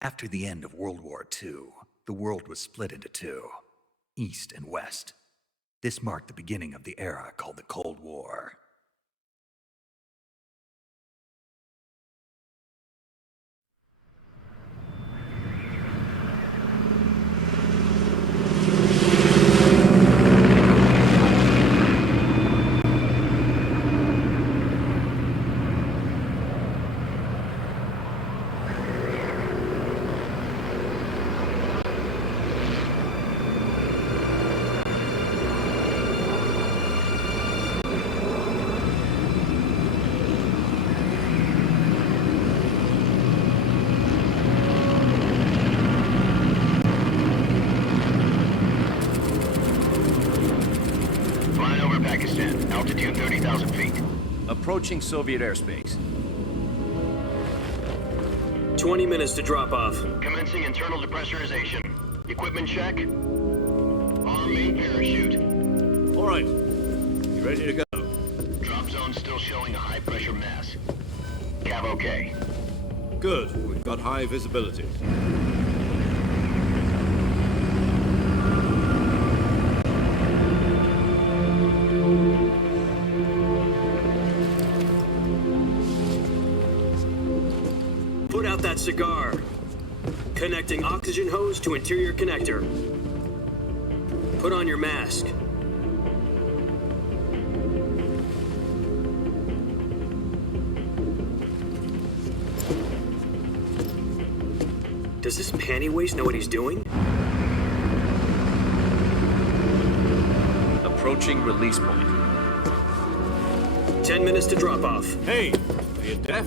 After the end of World War II, the world was split into two, East and West. This marked the beginning of the era called the Cold War. Altitude 30,000 feet. Approaching Soviet airspace. 20 minutes to drop off. Commencing internal depressurization. Equipment check. On main parachute. All right. You ready to go? Drop zone still showing a high pressure mass. Cav okay. Good. We've got high visibility. Put out that cigar. Connecting oxygen hose to interior connector. Put on your mask. Does this panty waste know what he's doing? Approaching release point. 10 minutes to drop off. Hey, are you deaf?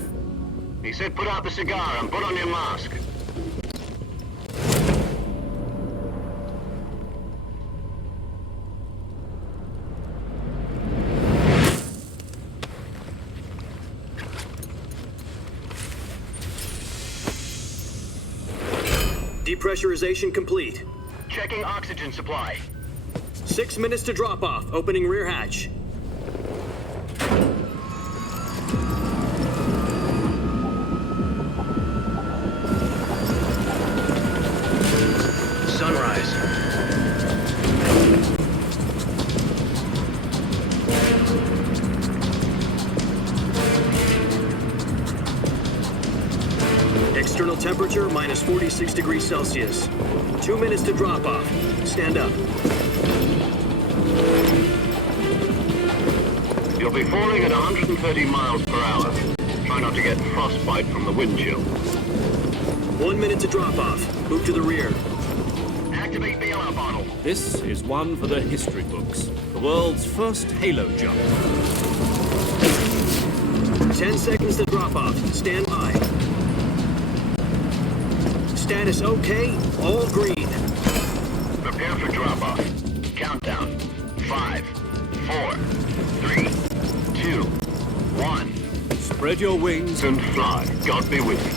He said put out the cigar and put on your mask. Depressurization complete. Checking oxygen supply. 6 minutes to drop off. Opening rear hatch. Sunrise. External temperature minus 46 degrees Celsius. 2 minutes to drop off. Stand up. You'll be falling at 130 miles per hour. Try not to get frostbite from the wind chill. 1 minute to drop off. Move to the rear. Activate bailout bottle. This is one for the history books. The world's first halo jump. 10 seconds to drop off. Stand by. Status okay. All green. Prepare for drop-off. Countdown. 5, 4, 3, 2, 1. Spread your wings And fly. God be with you.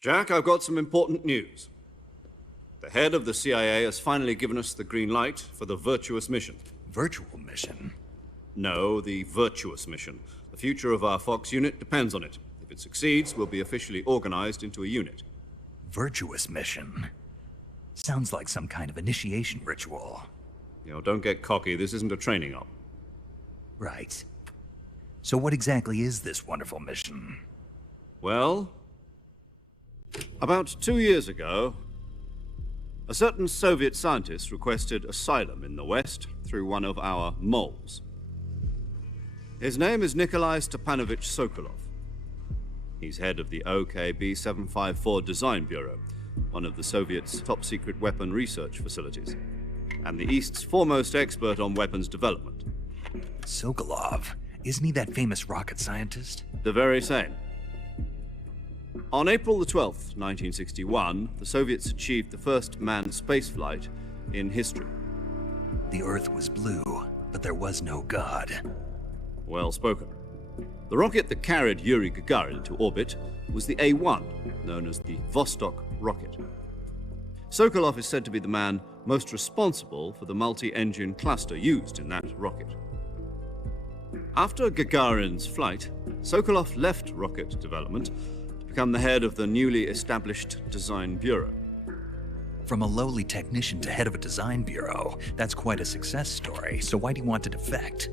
Jack, I've got some important news. The head of the CIA has finally given us the green light for the virtuous mission. Virtual mission? No, the virtuous mission. The future of our Fox unit depends on it. If it succeeds, we'll be officially organized into a unit. Virtuous mission? Sounds like some kind of initiation ritual. You know, don't get cocky. This isn't a training op. Right. So what exactly is this wonderful mission? Well, about 2 years ago, a certain Soviet scientist requested asylum in the West through one of our moles. His name is Nikolai Stepanovich Sokolov. He's head of the OKB 754 Design Bureau, one of the Soviets' top-secret weapon research facilities, and the East's foremost expert on weapons development. Sokolov? Isn't he that famous rocket scientist? The very same. On April the 12th, 1961, the Soviets achieved the first manned spaceflight in history. The Earth was blue, but there was no God. Well spoken. The rocket that carried Yuri Gagarin to orbit was the A-1, known as the Vostok rocket. Sokolov is said to be the man most responsible for the multi-engine cluster used in that rocket. After Gagarin's flight, Sokolov left rocket development to become the head of the newly established Design Bureau. From a lowly technician to head of a design bureau, that's quite a success story, so why do you want to defect?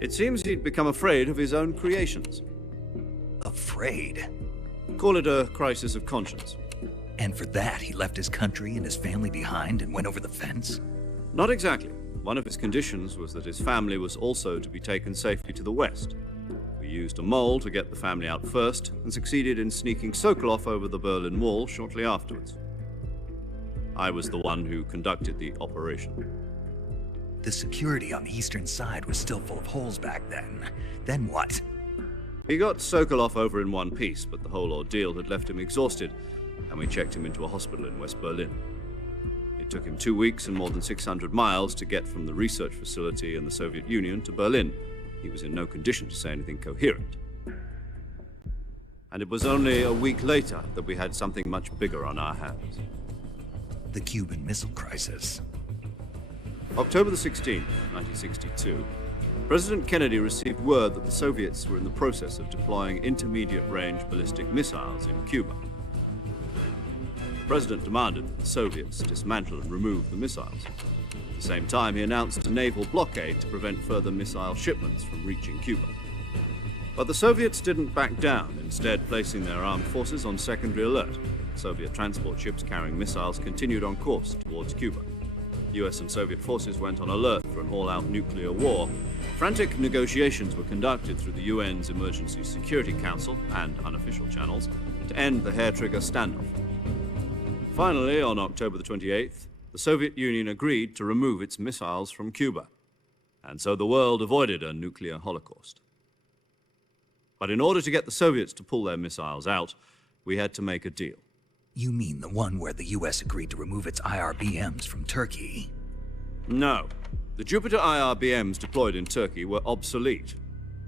It seems he'd become afraid of his own creations. Afraid? Call it a crisis of conscience. And for that, he left his country and his family behind and went over the fence? Not exactly. One of his conditions was that his family was also to be taken safely to the west. We used a mole to get the family out first and succeeded in sneaking Sokolov over the Berlin Wall shortly afterwards. I was the one who conducted the operation. The security on the eastern side was still full of holes back then. Then what? We got Sokolov over in one piece, but the whole ordeal had left him exhausted, and we checked him into a hospital in West Berlin. It took him 2 weeks and more than 600 miles to get from the research facility in the Soviet Union to Berlin. He was in no condition to say anything coherent. And it was only a week later that we had something much bigger on our hands. The Cuban Missile Crisis. October the 16th, 1962, President Kennedy received word that the Soviets were in the process of deploying intermediate-range ballistic missiles in Cuba. The President demanded that the Soviets dismantle and remove the missiles. At the same time, he announced a naval blockade to prevent further missile shipments from reaching Cuba. But the Soviets didn't back down, instead placing their armed forces on secondary alert. Soviet transport ships carrying missiles continued on course towards Cuba. US and Soviet forces went on alert for an all-out nuclear war. Frantic negotiations were conducted through the UN's Emergency Security Council and unofficial channels to end the hair-trigger standoff. Finally, on October the 28th, the Soviet Union agreed to remove its missiles from Cuba, and so the world avoided a nuclear holocaust. But in order to get the Soviets to pull their missiles out, we had to make a deal. You mean the one where the US agreed to remove its IRBMs from Turkey? No. The Jupiter IRBMs deployed in Turkey were obsolete,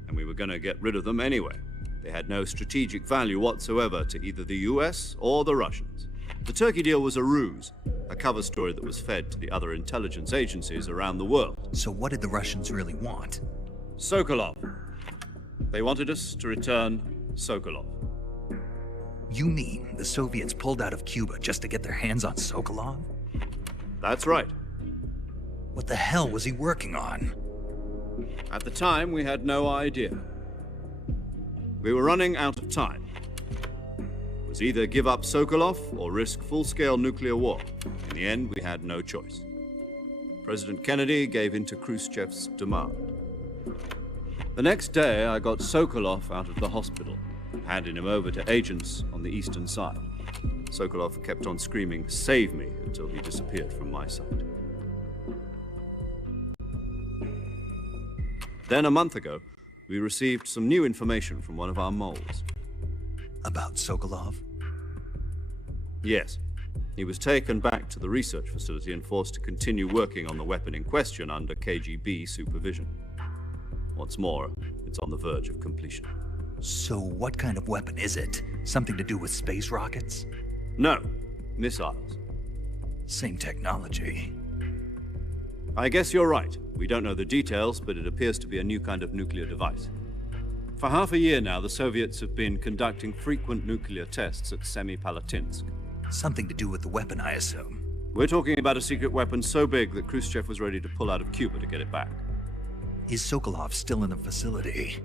and we were going to get rid of them anyway. They had no strategic value whatsoever to either the US or the Russians. The Turkey deal was a ruse, a cover story that was fed to the other intelligence agencies around the world. So what did the Russians really want? Sokolov. They wanted us to return Sokolov. You mean the Soviets pulled out of Cuba just to get their hands on Sokolov? That's right. What the hell was he working on? At the time, we had no idea. We were running out of time. It was either give up Sokolov or risk full-scale nuclear war. In the end, we had no choice. President Kennedy gave in to Khrushchev's demand. The next day, I got Sokolov out of the hospital, handing him over to agents on the eastern side. Sokolov kept on screaming, "Save me," until he disappeared from my sight. Then a month ago, we received some new information from one of our moles. About Sokolov? Yes. He was taken back to the research facility and forced to continue working on the weapon in question under KGB supervision. What's more, it's on the verge of completion. So what kind of weapon is it? Something to do with space rockets? No, missiles. Same technology. I guess you're right. We don't know the details, but it appears to be a new kind of nuclear device. For half a year now, the Soviets have been conducting frequent nuclear tests at Semipalatinsk. Something to do with the weapon, I assume. We're talking about a secret weapon so big that Khrushchev was ready to pull out of Cuba to get it back. Is Sokolov still in the facility?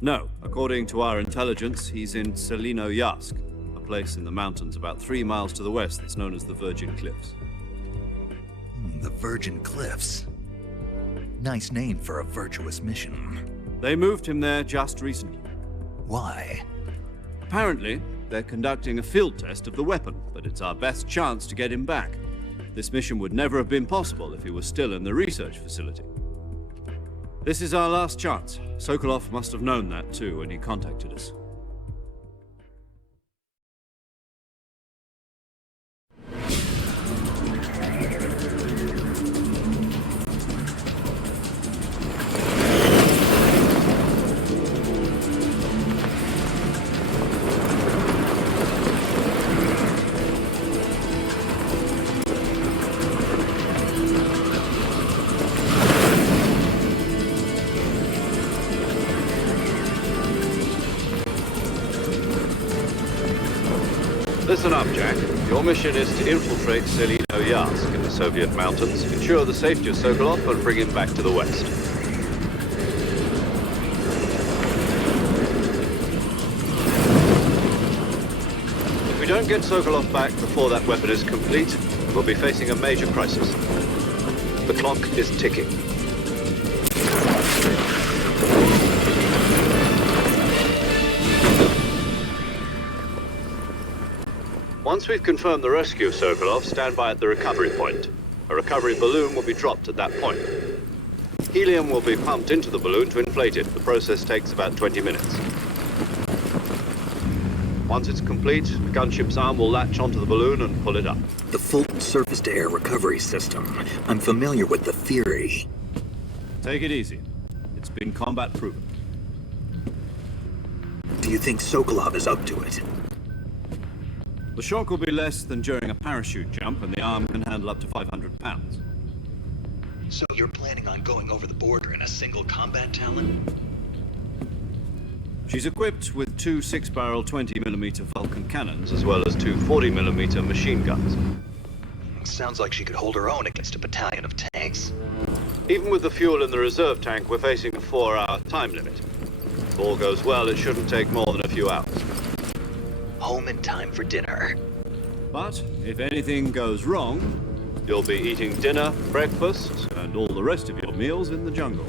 No. According to our intelligence, he's in Selinoyarsk, a place in the mountains about 3 miles to the west that's known as the Virgin Cliffs. The Virgin Cliffs. Nice name for a virtuous mission. They moved him there just recently. Why? Apparently, they're conducting a field test of the weapon, but it's our best chance to get him back. This mission would never have been possible if he was still in the research facility. This is our last chance. Sokolov must have known that too when he contacted us. Listen up, Jack. Your mission is to infiltrate Selino-Yask in the Soviet mountains, ensure the safety of Sokolov, and bring him back to the West. If we don't get Sokolov back before that weapon is complete, we'll be facing a major crisis. The clock is ticking. Once we've confirmed the rescue of Sokolov, stand by at the recovery point. A recovery balloon will be dropped at that point. Helium will be pumped into the balloon to inflate it. The process takes about 20 minutes. Once it's complete, the gunship's arm will latch onto the balloon and pull it up. The Fulton surface-to-air recovery system. I'm familiar with the theory. Take it easy. It's been combat-proven. Do you think Sokolov is up to it? The shock will be less than during a parachute jump, and the arm can handle up to 500 pounds. So you're planning on going over the border in a single combat Talon? She's equipped with two 6-barrel 20mm Vulcan cannons, as well as two 40mm machine guns. Sounds like she could hold her own against a battalion of tanks. Even with the fuel in the reserve tank, we're facing a 4-hour time limit. If all goes well, it shouldn't take more than a few hours. Home in time for dinner. But if anything goes wrong, you'll be eating dinner, breakfast, and all the rest of your meals in the jungle.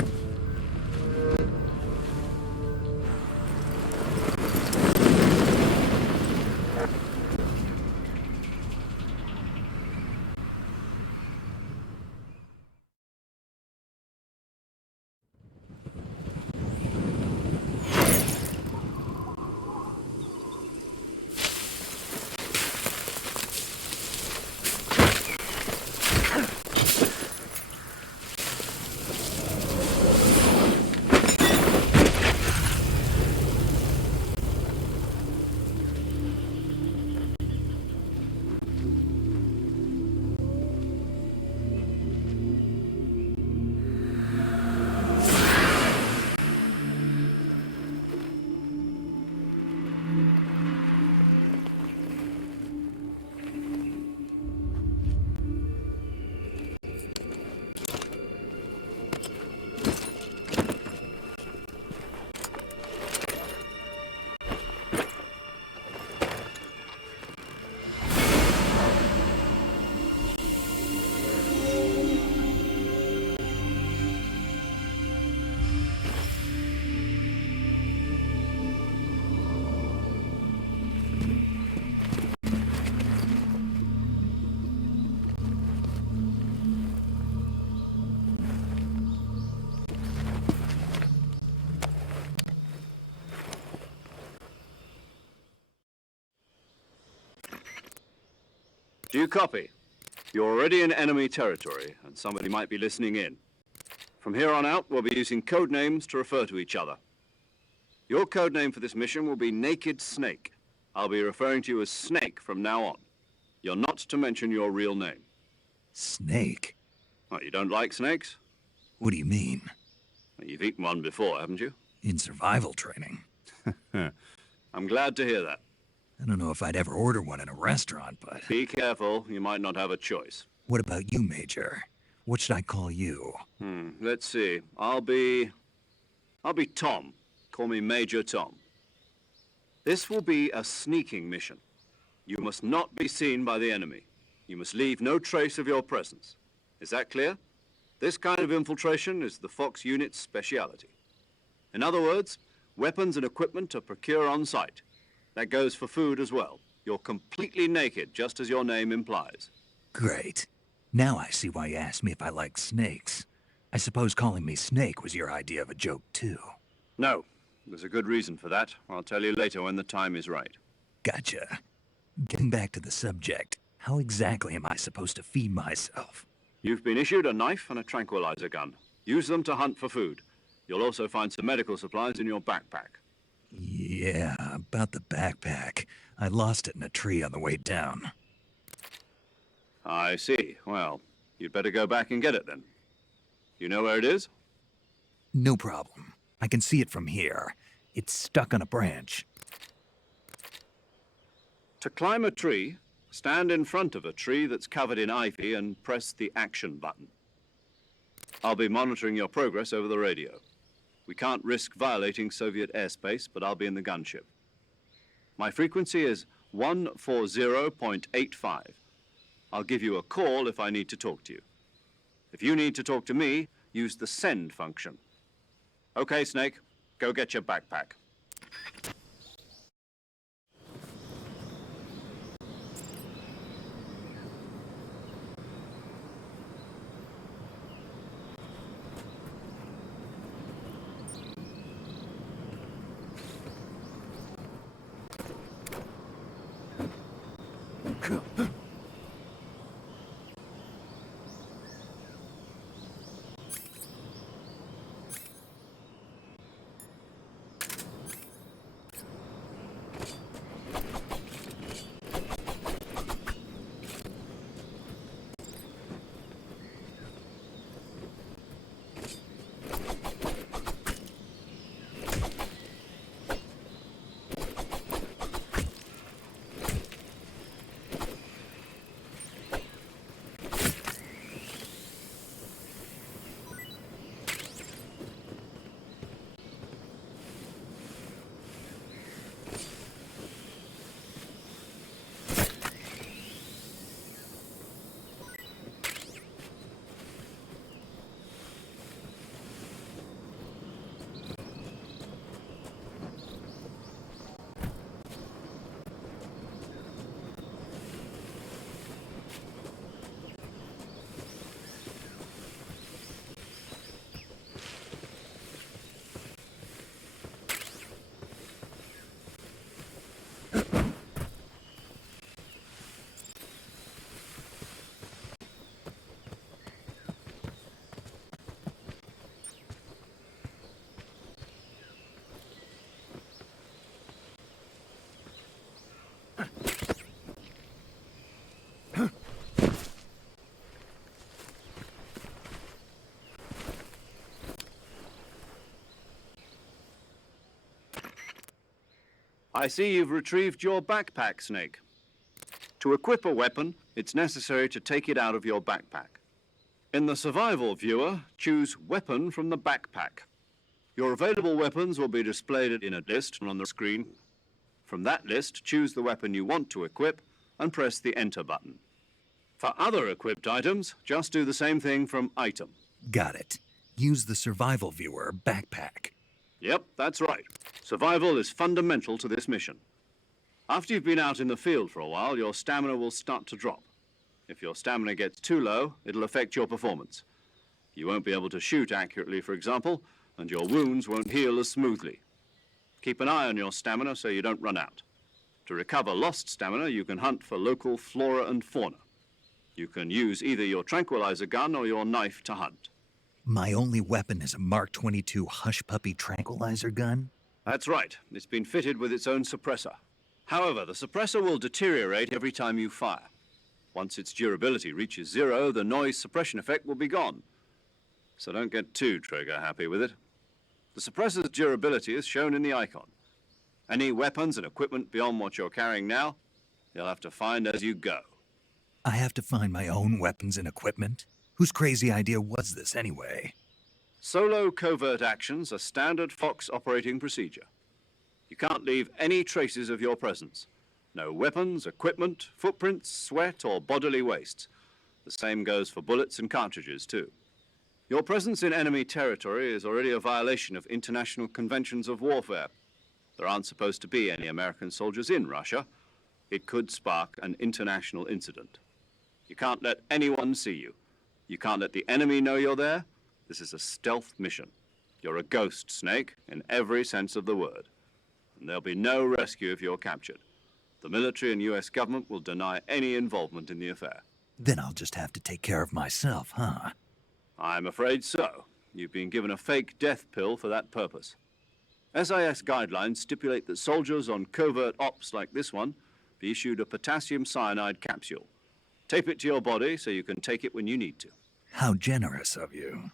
Do you copy? You're already in enemy territory, and somebody might be listening in. From here on out, we'll be using code names to refer to each other. Your code name for this mission will be Naked Snake. I'll be referring to you as Snake from now on. You're not to mention your real name. Snake? Oh, you don't like snakes? What do you mean? Well, you've eaten one before, haven't you? In survival training. I'm glad to hear that. I don't know if I'd ever order one in a restaurant, but... Be careful, you might not have a choice. What about you, Major? What should I call you? Let's see. I'll be Tom. Call me Major Tom. This will be a sneaking mission. You must not be seen by the enemy. You must leave no trace of your presence. Is that clear? This kind of infiltration is the Fox unit's speciality. In other words, weapons and equipment are procured on site. That goes for food as well. You're completely naked, just as your name implies. Great. Now I see why you asked me if I like snakes. I suppose calling me Snake was your idea of a joke, too. No. There's a good reason for that. I'll tell you later when the time is right. Gotcha. Getting back to the subject, how exactly am I supposed to feed myself? You've been issued a knife and a tranquilizer gun. Use them to hunt for food. You'll also find some medical supplies in your backpack. Yeah, about the backpack. I lost it in a tree on the way down. I see. Well, you'd better go back and get it then. You know where it is? No problem. I can see it from here. It's stuck on a branch. To climb a tree, stand in front of a tree that's covered in ivy and press the action button. I'll be monitoring your progress over the radio. We can't risk violating Soviet airspace, but I'll be in the gunship. My frequency is 140.85. I'll give you a call if I need to talk to you. If you need to talk to me, use the send function. Okay, Snake, go get your backpack. I see you've retrieved your backpack, Snake. To equip a weapon, it's necessary to take it out of your backpack. In the survival viewer, choose Weapon from the backpack. Your available weapons will be displayed in a list on the screen. From that list, choose the weapon you want to equip and press the Enter button. For other equipped items, just do the same thing from Item. Got it. Use the survival viewer backpack. Yep, that's right. Survival is fundamental to this mission. After you've been out in the field for a while, your stamina will start to drop. If your stamina gets too low, it'll affect your performance. You won't be able to shoot accurately, for example, and your wounds won't heal as smoothly. Keep an eye on your stamina so you don't run out. To recover lost stamina, you can hunt for local flora and fauna. You can use either your tranquilizer gun or your knife to hunt. My only weapon is a Mark 22 Hush Puppy tranquilizer gun? That's right. It's been fitted with its own suppressor. However, the suppressor will deteriorate every time you fire. Once its durability reaches 0, the noise suppression effect will be gone. So don't get too trigger-happy with it. The suppressor's durability is shown in the icon. Any weapons and equipment beyond what you're carrying now, you'll have to find as you go. I have to find my own weapons and equipment? Whose crazy idea was this anyway? Solo covert actions are standard Fox operating procedure. You can't leave any traces of your presence. No weapons, equipment, footprints, sweat, or bodily wastes. The same goes for bullets and cartridges, too. Your presence in enemy territory is already a violation of international conventions of warfare. There aren't supposed to be any American soldiers in Russia. It could spark an international incident. You can't let anyone see you. You can't let the enemy know you're there. This is a stealth mission. You're a ghost, Snake, in every sense of the word. And there'll be no rescue if you're captured. The military and US government will deny any involvement in the affair. Then I'll just have to take care of myself, huh? I'm afraid so. You've been given a fake death pill for that purpose. SIS guidelines stipulate that soldiers on covert ops like this one be issued a potassium cyanide capsule. Tape it to your body so you can take it when you need to. How generous of you.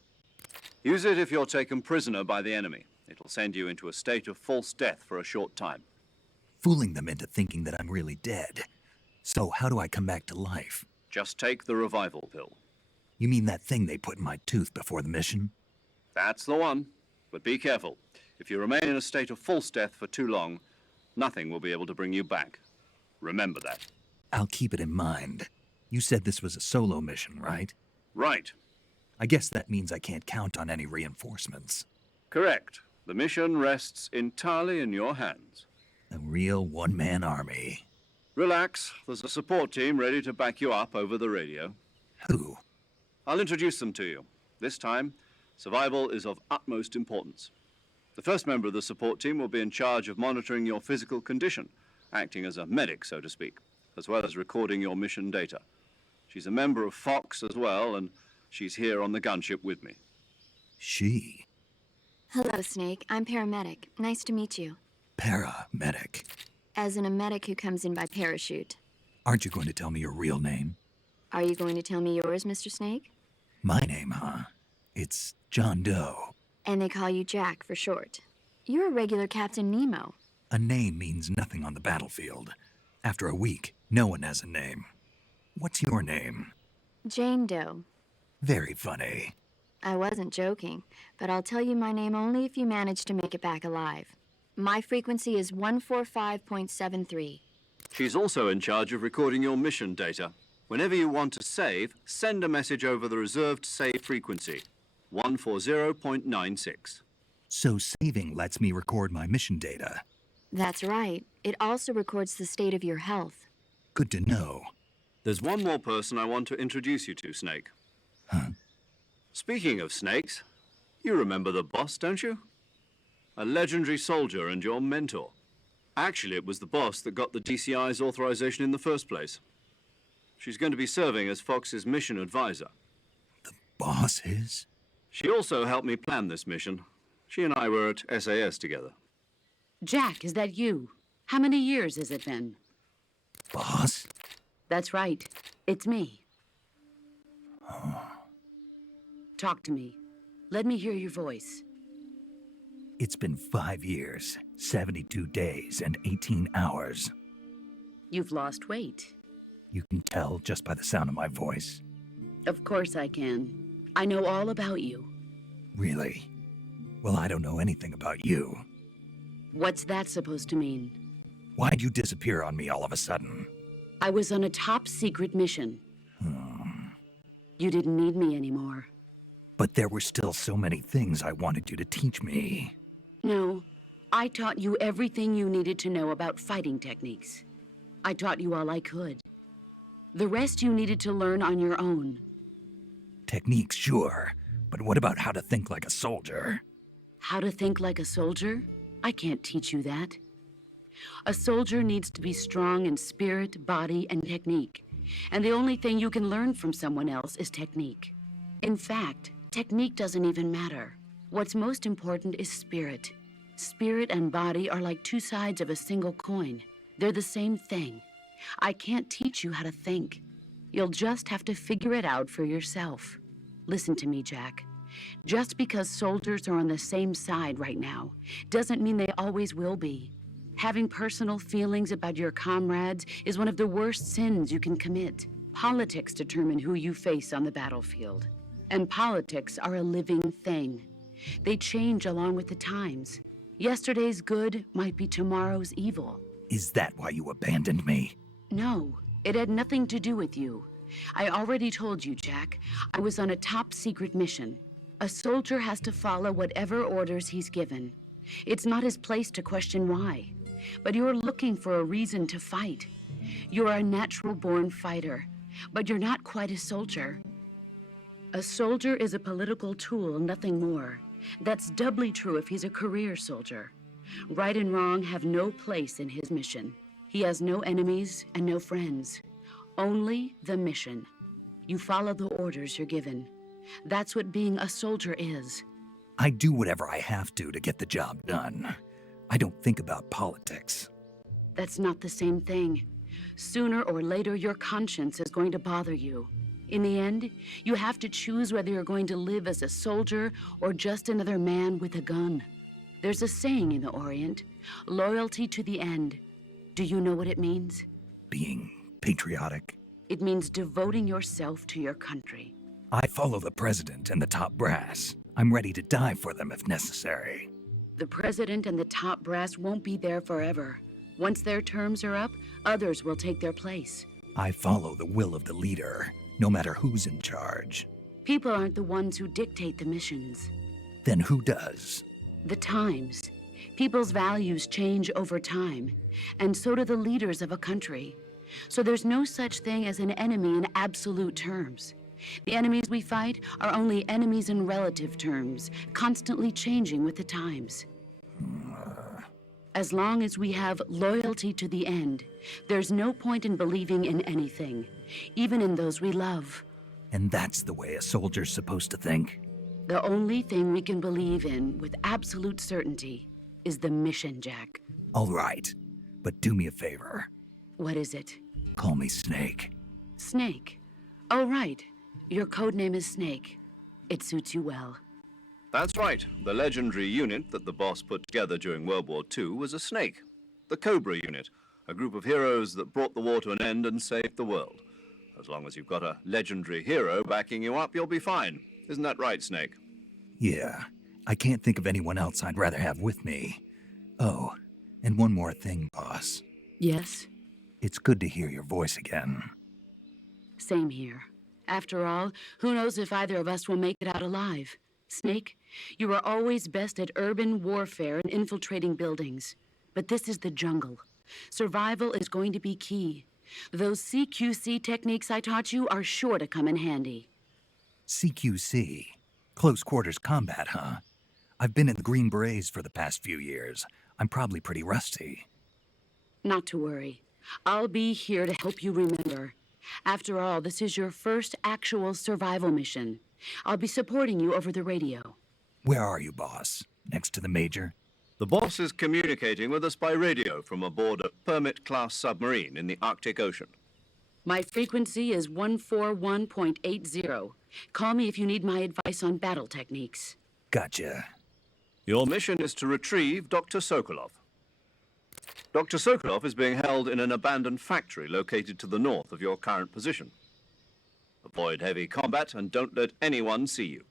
Use it if you're taken prisoner by the enemy. It'll send you into a state of false death for a short time. fooling them into thinking that I'm really dead. So how do I come back to life? Just take the revival pill. You mean that thing they put in my tooth before the mission? That's the one. But be careful. If you remain in a state of false death for too long, nothing will be able to bring you back. Remember that. I'll keep it in mind. You said this was a solo mission, right? Right. I guess that means I can't count on any reinforcements. Correct. The mission rests entirely in your hands. A real one-man army. Relax. There's a support team ready to back you up over the radio. Who? I'll introduce them to you. This time, survival is of utmost importance. The first member of the support team will be in charge of monitoring your physical condition, acting as a medic, so to speak, as well as recording your mission data. She's a member of Fox as well, and she's here on the gunship with me. She? Hello, Snake. I'm paramedic. Nice to meet you. Paramedic. As in a medic who comes in by parachute. Aren't you going to tell me your real name? Are you going to tell me yours, Mr. Snake? My name, huh? It's John Doe. And they call you Jack for short. You're a regular Captain Nemo. A name means nothing on the battlefield. After a week, no one has a name. What's your name? Jane Doe. Very funny. I wasn't joking, but I'll tell you my name only if you manage to make it back alive. My frequency is 145.73. She's also in charge of recording your mission data. Whenever you want to save, send a message over the reserved save frequency, 140.96. So saving lets me record my mission data. That's right. It also records the state of your health. Good to know. There's one more person I want to introduce you to, Snake. Huh? Speaking of snakes, you remember the boss, don't you? A legendary soldier and your mentor. Actually, it was the boss that got the DCI's authorization in the first place. She's going to be serving as Fox's mission advisor. The boss is? She also helped me plan this mission. She and I were at SAS together. Jack, is that you? How many years has it been? Boss? That's right. It's me. Talk to me. Let me hear your voice. It's been 5 years, 72 days, and 18 hours. You've lost weight. You can tell just by the sound of my voice. Of course I can. I know all about you. Really? Well, I don't know anything about you. What's that supposed to mean? Why'd you disappear on me all of a sudden? I was on a top-secret mission. You didn't need me anymore. But there were still so many things I wanted you to teach me. No, I taught you everything you needed to know about fighting techniques. I taught you all I could. The rest you needed to learn on your own. Techniques, sure. But what about how to think like a soldier? How to think like a soldier? I can't teach you that. A soldier needs to be strong in spirit, body, and technique. And the only thing you can learn from someone else is technique. In fact, technique doesn't even matter. What's most important is spirit. Spirit and body are like two sides of a single coin. They're the same thing. I can't teach you how to think. You'll just have to figure it out for yourself. Listen to me, Jack. Just because soldiers are on the same side right now doesn't mean they always will be. Having personal feelings about your comrades is one of the worst sins you can commit. Politics determine who you face on the battlefield. And politics are a living thing. They change along with the times. Yesterday's good might be tomorrow's evil. Is that why you abandoned me? No, it had nothing to do with you. I already told you, Jack. I was on a top-secret mission. A soldier has to follow whatever orders he's given. It's not his place to question why. But you're looking for a reason to fight. You're a natural-born fighter, but you're not quite a soldier. A soldier is a political tool, nothing more. That's doubly true if he's a career soldier. Right and wrong have no place in his mission. He has no enemies and no friends. Only the mission. You follow the orders you're given. That's what being a soldier is. I do whatever I have to get the job done. I don't think about politics. That's not the same thing. Sooner or later, your conscience is going to bother you. In the end, you have to choose whether you're going to live as a soldier or just another man with a gun. There's a saying in the Orient, loyalty to the end. Do you know what it means? Being patriotic. It means devoting yourself to your country. I follow the president and the top brass. I'm ready to die for them if necessary. The president and the top brass won't be there forever. Once their terms are up, others will take their place. I follow the will of the leader, no matter who's in charge. People aren't the ones who dictate the missions. Then who does? The times. People's values change over time, and so do the leaders of a country. So there's no such thing as an enemy in absolute terms. The enemies we fight are only enemies in relative terms, constantly changing with the times. As long as we have loyalty to the end, there's no point in believing in anything, even in those we love. And that's the way a soldier's supposed to think? The only thing we can believe in with absolute certainty is the mission, Jack. All right, but do me a favor. What is it? Call me Snake. Snake. Oh, right. Your code name is Snake. It suits you well. That's right. The legendary unit that the boss put together during World War II was a snake. The Cobra unit, a group of heroes that brought the war to an end and saved the world. As long as you've got a legendary hero backing you up, you'll be fine. Isn't that right, Snake? Yeah, I can't think of anyone else I'd rather have with me. Oh, and one more thing, boss. Yes? It's good to hear your voice again. Same here. After all, who knows if either of us will make it out alive? Snake, you are always best at urban warfare and infiltrating buildings. But this is the jungle. Survival is going to be key. Those CQC techniques I taught you are sure to come in handy. CQC? Close quarters combat, huh? I've been in the Green Berets for the past few years. I'm probably pretty rusty. Not to worry. I'll be here to help you remember. After all, this is your first actual survival mission. I'll be supporting you over the radio. Where are you, boss? Next to the Major? The boss is communicating with us by radio from aboard a Permit-class submarine in the Arctic Ocean. My frequency is 141.80. Call me if you need my advice on battle techniques. Gotcha. Your mission is to retrieve Dr. Sokolov. Dr. Sokolov is being held in an abandoned factory located to the north of your current position. Avoid heavy combat and don't let anyone see you.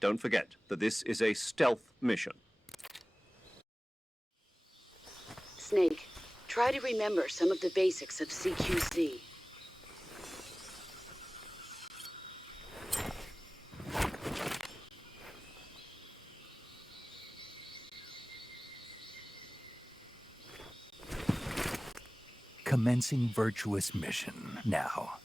Don't forget that this is a stealth mission. Snake, try to remember some of the basics of CQC. Commencing virtuous mission now.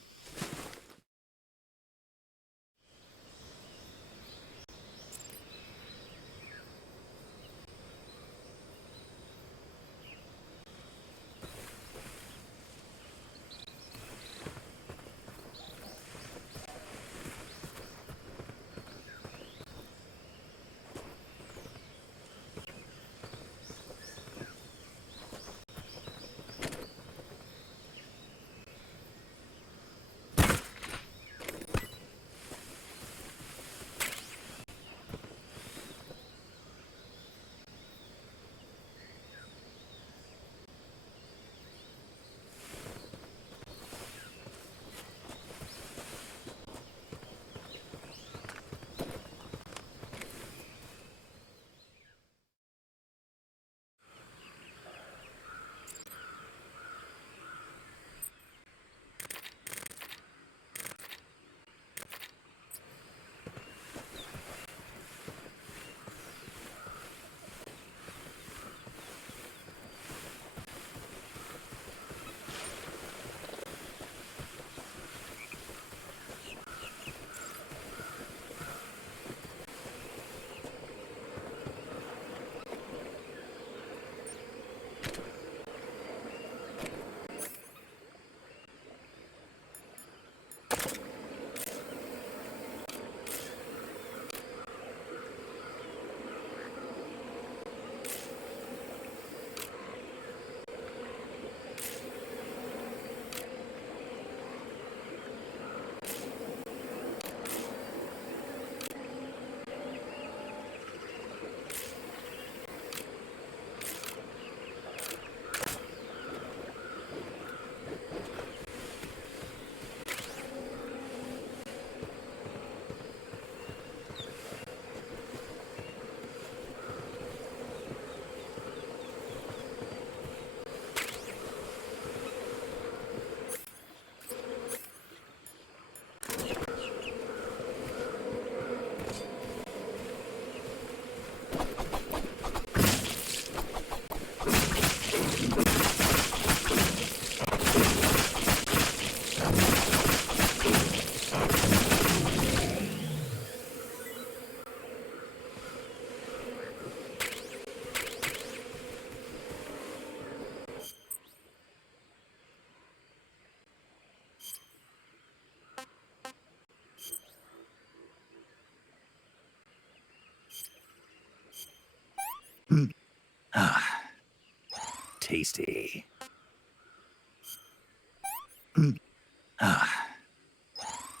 tasty.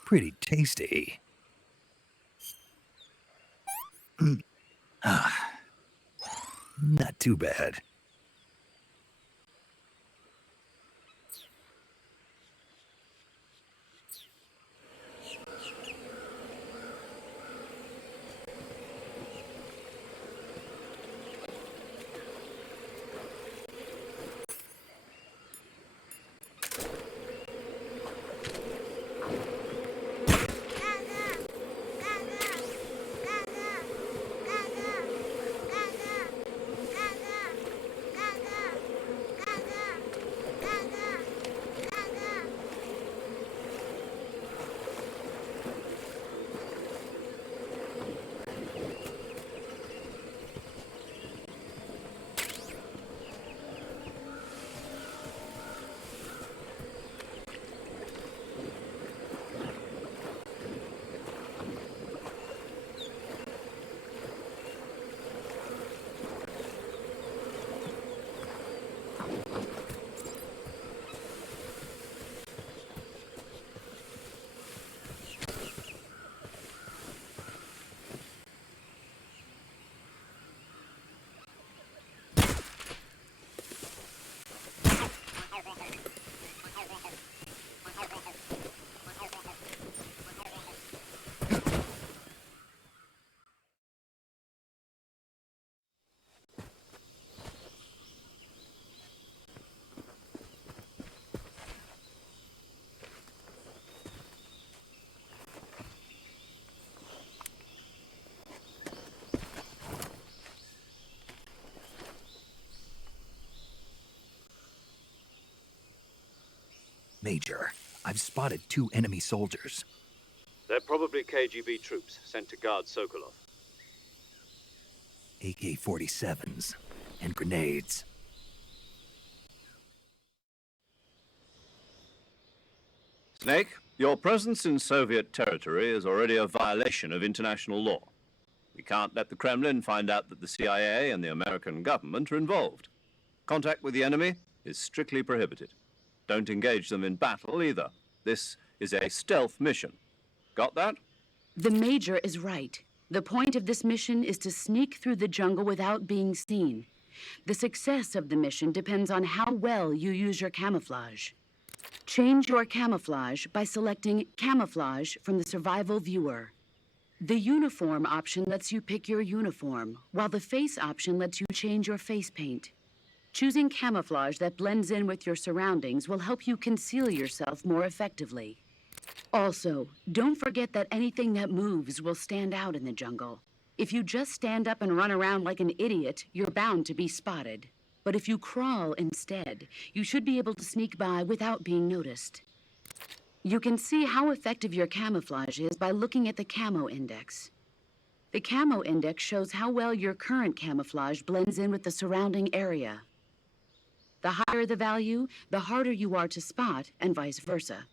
Pretty tasty. Not too bad. Major, I've spotted 2 enemy soldiers. They're probably KGB troops sent to guard Sokolov. AK-47s and grenades. Snake, your presence in Soviet territory is already a violation of international law. We can't let the Kremlin find out that the CIA and the American government are involved. Contact with the enemy is strictly prohibited. Don't engage them in battle either. This is a stealth mission. Got that? The Major is right. The point of this mission is to sneak through the jungle without being seen. The success of the mission depends on how well you use your camouflage. Change your camouflage by selecting Camouflage from the Survival Viewer. The Uniform option lets you pick your uniform, while the Face option lets you change your face paint. Choosing camouflage that blends in with your surroundings will help you conceal yourself more effectively. Also, don't forget that anything that moves will stand out in the jungle. If you just stand up and run around like an idiot, you're bound to be spotted. But if you crawl instead, you should be able to sneak by without being noticed. You can see how effective your camouflage is by looking at the Camo Index. The Camo Index shows how well your current camouflage blends in with the surrounding area. The higher the value, the harder you are to spot, and vice versa.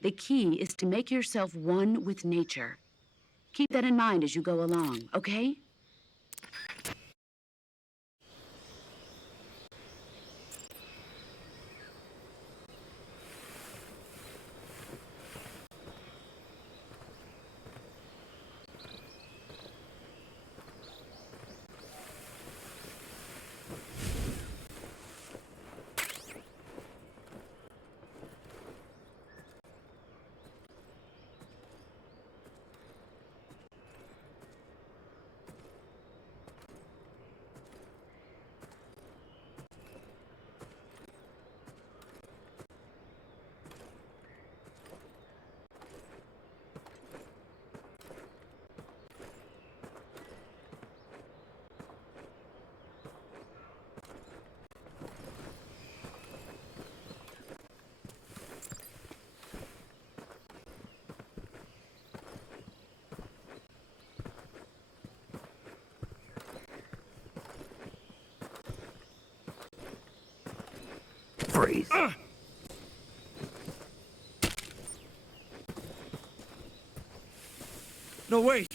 The key is to make yourself one with nature. Keep that in mind as you go along, okay? Freeze. No, wait!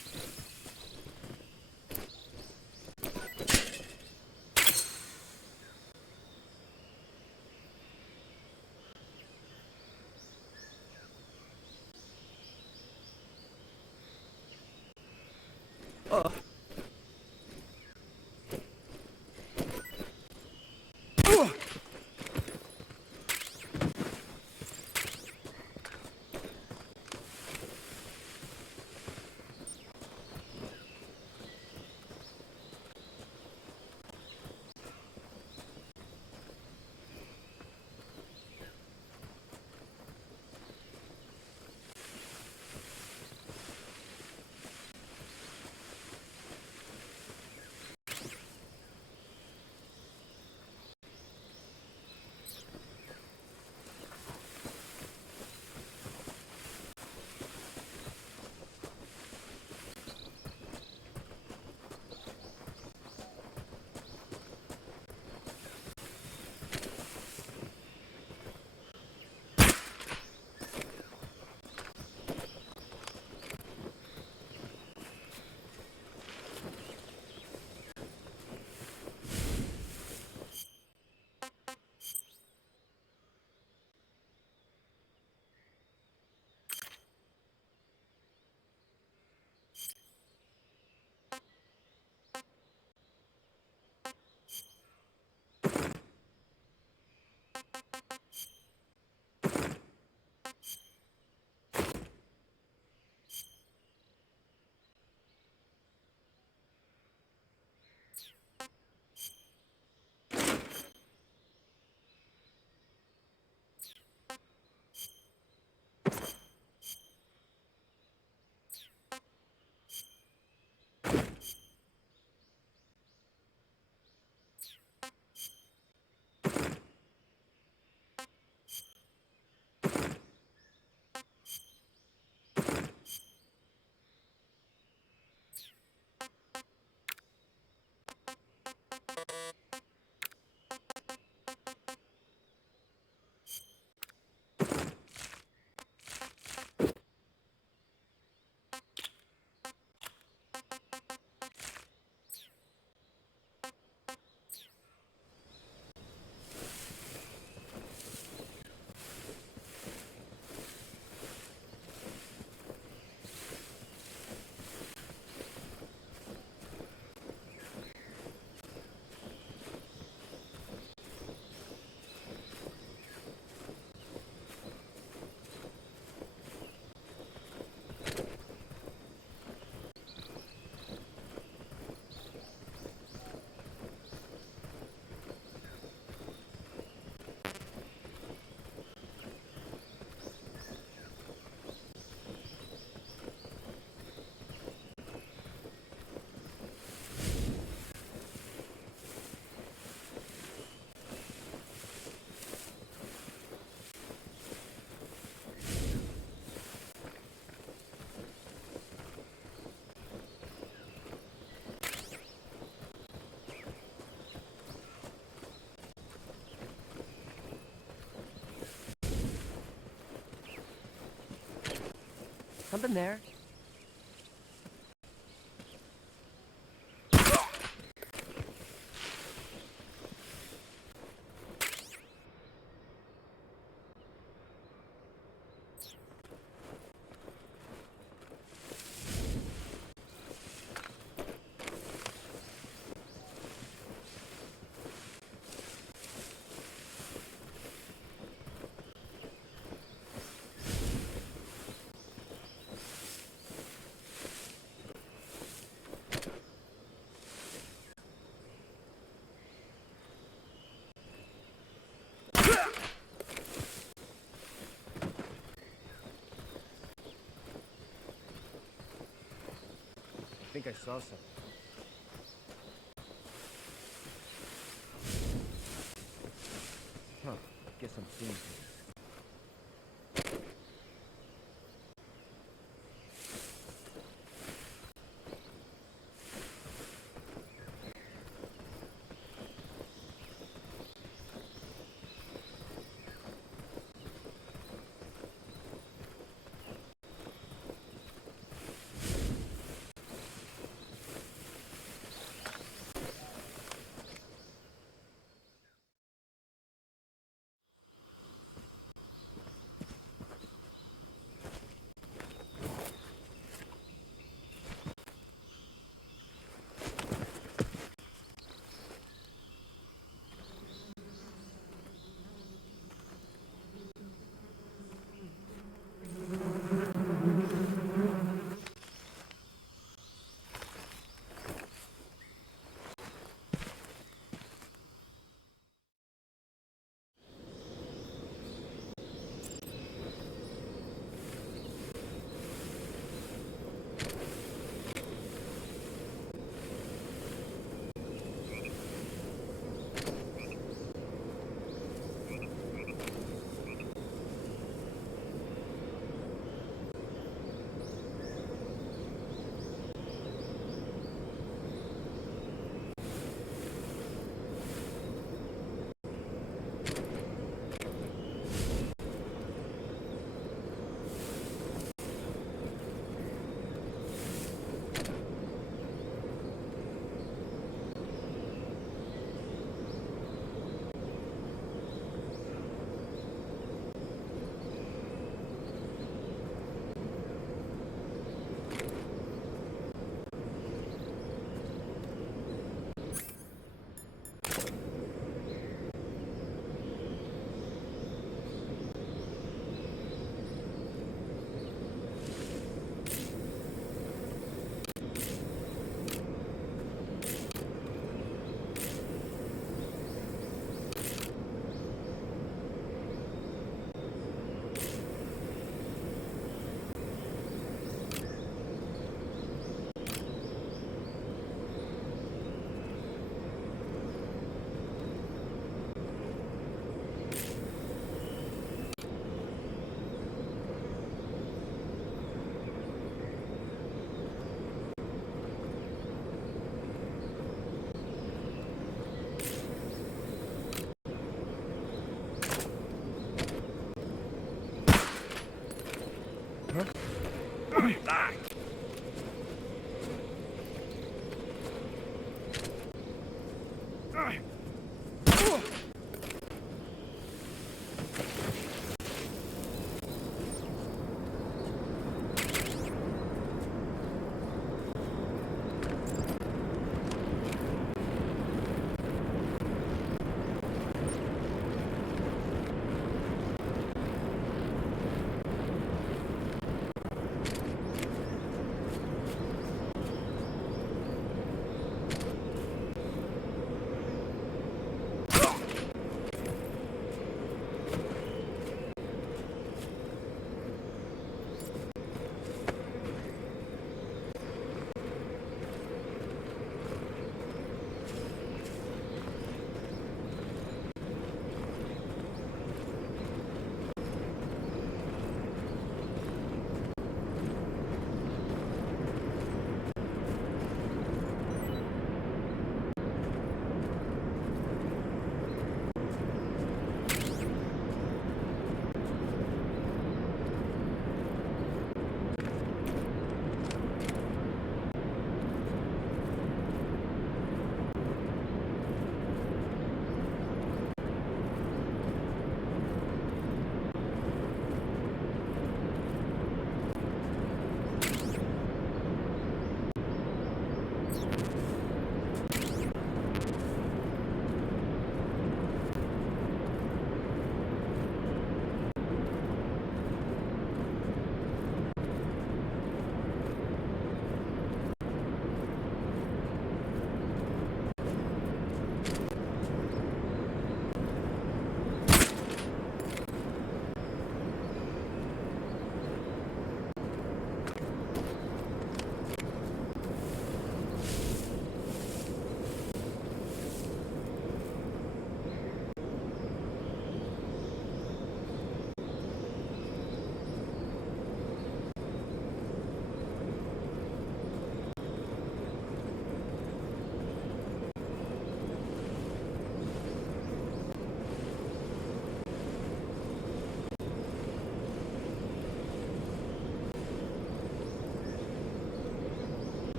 Something there? I think I saw something. Huh. Guess I'm seeing things.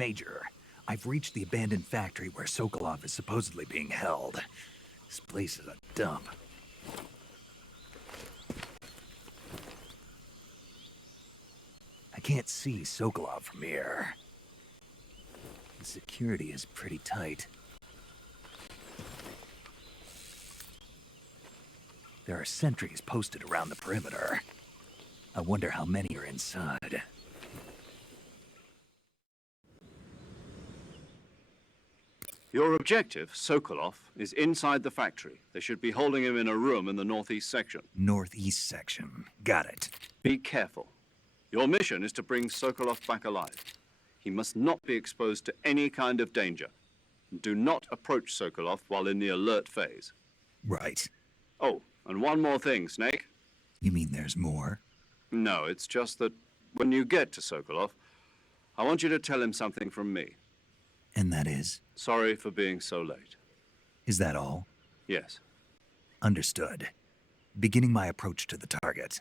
Major, I've reached the abandoned factory where Sokolov is supposedly being held. This place is a dump. I can't see Sokolov from here. The security is pretty tight. There are sentries posted around the perimeter. I wonder how many are inside. Your objective, Sokolov, is inside the factory. They should be holding him in a room in the northeast section. Northeast section. Got it. Be careful. Your mission is to bring Sokolov back alive. He must not be exposed to any kind of danger. Do not approach Sokolov while in the alert phase. Right. Oh, and one more thing, Snake. You mean there's more? No, it's just that when you get to Sokolov, I want you to tell him something from me. And that is? Sorry for being so late. Is that all? Yes. Understood. Beginning my approach to the target.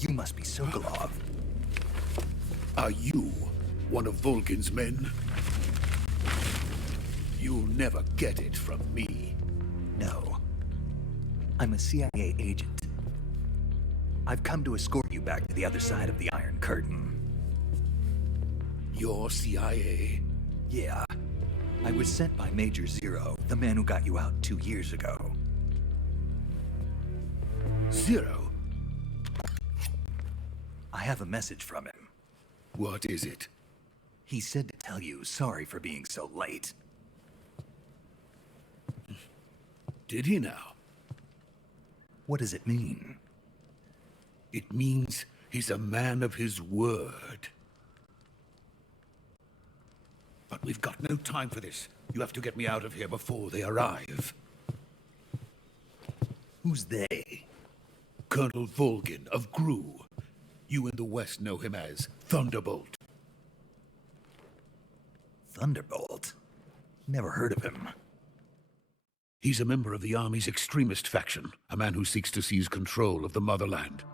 You must be Sokolov. Are you one of Volgin's men? You'll never get it from me. No. I'm a CIA agent. I've come to escort you back to the other side of the Iron Curtain. You're CIA? Yeah. I was sent by Major Zero, the man who got you out 2 years ago. Zero? I have a message from him. What is it? He said to tell you sorry for being so late. Did he now? What does it mean? It means he's a man of his word. But we've got no time for this. You have to get me out of here before they arrive. Who's they? Colonel Volgin of GRU. You in the West know him as Thunderbolt. Thunderbolt? Never heard of him. He's a member of the Army's extremist faction, a man who seeks to seize control of the motherland.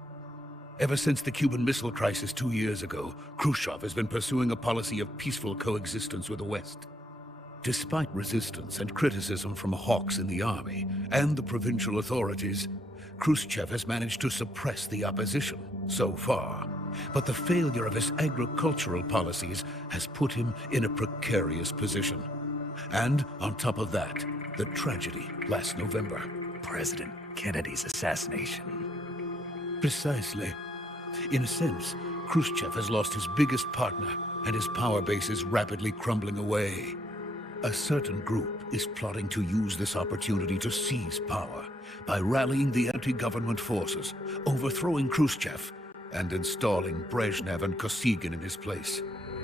Ever since the Cuban Missile Crisis 2 years ago, Khrushchev has been pursuing a policy of peaceful coexistence with the West. Despite resistance and criticism from hawks in the army and the provincial authorities, Khrushchev has managed to suppress the opposition, so far. But the failure of his agricultural policies has put him in a precarious position. And on top of that, the tragedy last November. President Kennedy's assassination. Precisely. In a sense, Khrushchev has lost his biggest partner, and his power base is rapidly crumbling away. A certain group is plotting to use this opportunity to seize power by rallying the anti-government forces, overthrowing Khrushchev, and installing Brezhnev and Kosygin in his place.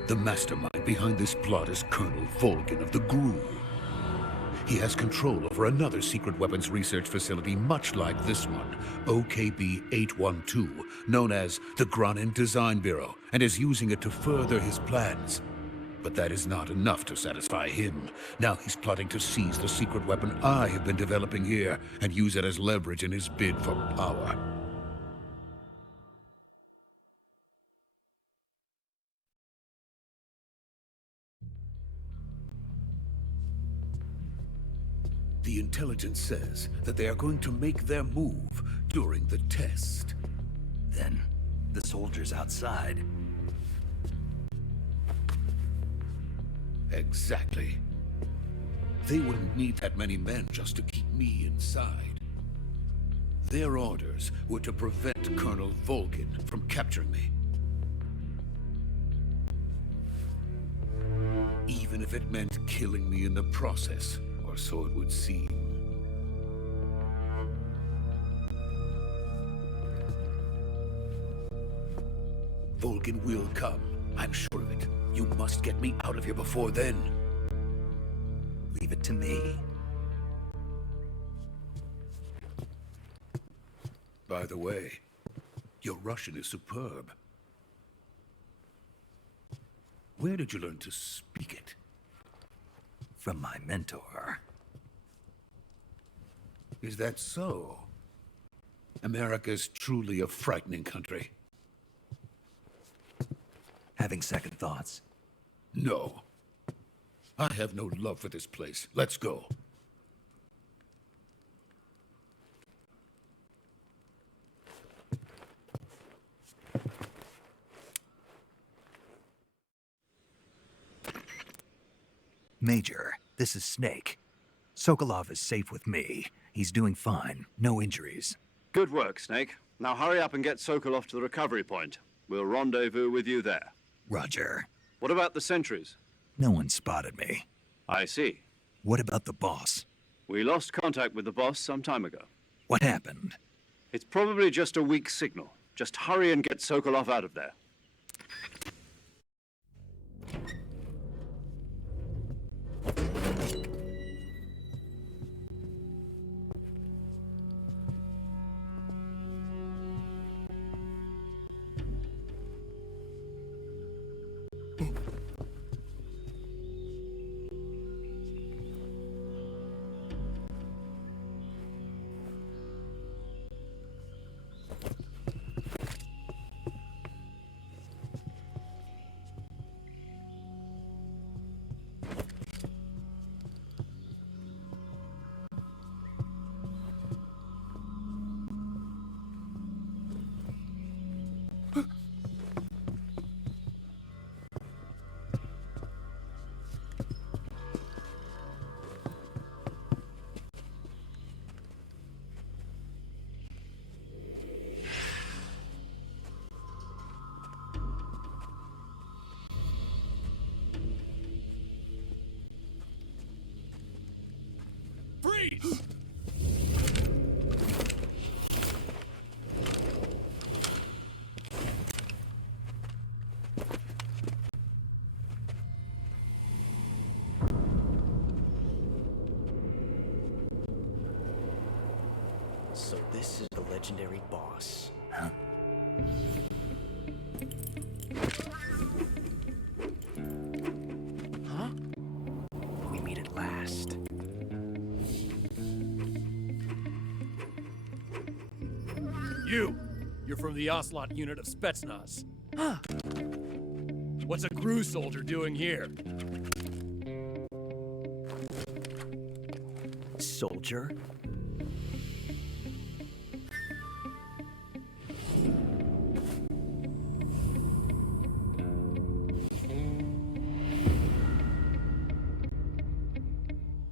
The mastermind behind this plot is Colonel Volgin of the GRU. He has control over another secret weapons research facility much like this one, OKB-812, known as the Granin Design Bureau, and is using it to further his plans. But that is not enough to satisfy him. Now he's plotting to seize the secret weapon I have been developing here and use it as leverage in his bid for power. The intelligence says that they are going to make their move during the test. Then, the soldiers outside. Exactly. They wouldn't need that many men just to keep me inside. Their orders were to prevent Colonel Volgin from capturing me. Even if it meant killing me in the process, or so it would seem. Volgin will come, I'm sure of it. You must get me out of here before then. Leave it to me. By the way, your Russian is superb. Where did you learn to speak it? From my mentor. Is that so? America's truly a frightening country. Having second thoughts? No. I have no love for this place. Let's go. Major, this is Snake. Sokolov is safe with me. He's doing fine. No injuries. Good work, Snake. Now hurry up and get Sokolov to the recovery point. We'll rendezvous with you there. Roger. What about the sentries? No one spotted me. I see. What about the boss? We lost contact with the boss some time ago. What happened? It's probably just a weak signal. Just hurry and get Sokolov out of there. Freeze! So this is the legendary boss. Huh? Huh? We meet at last. You're from the Ocelot unit of Spetsnaz. Huh. What's a GRU soldier doing here? Soldier?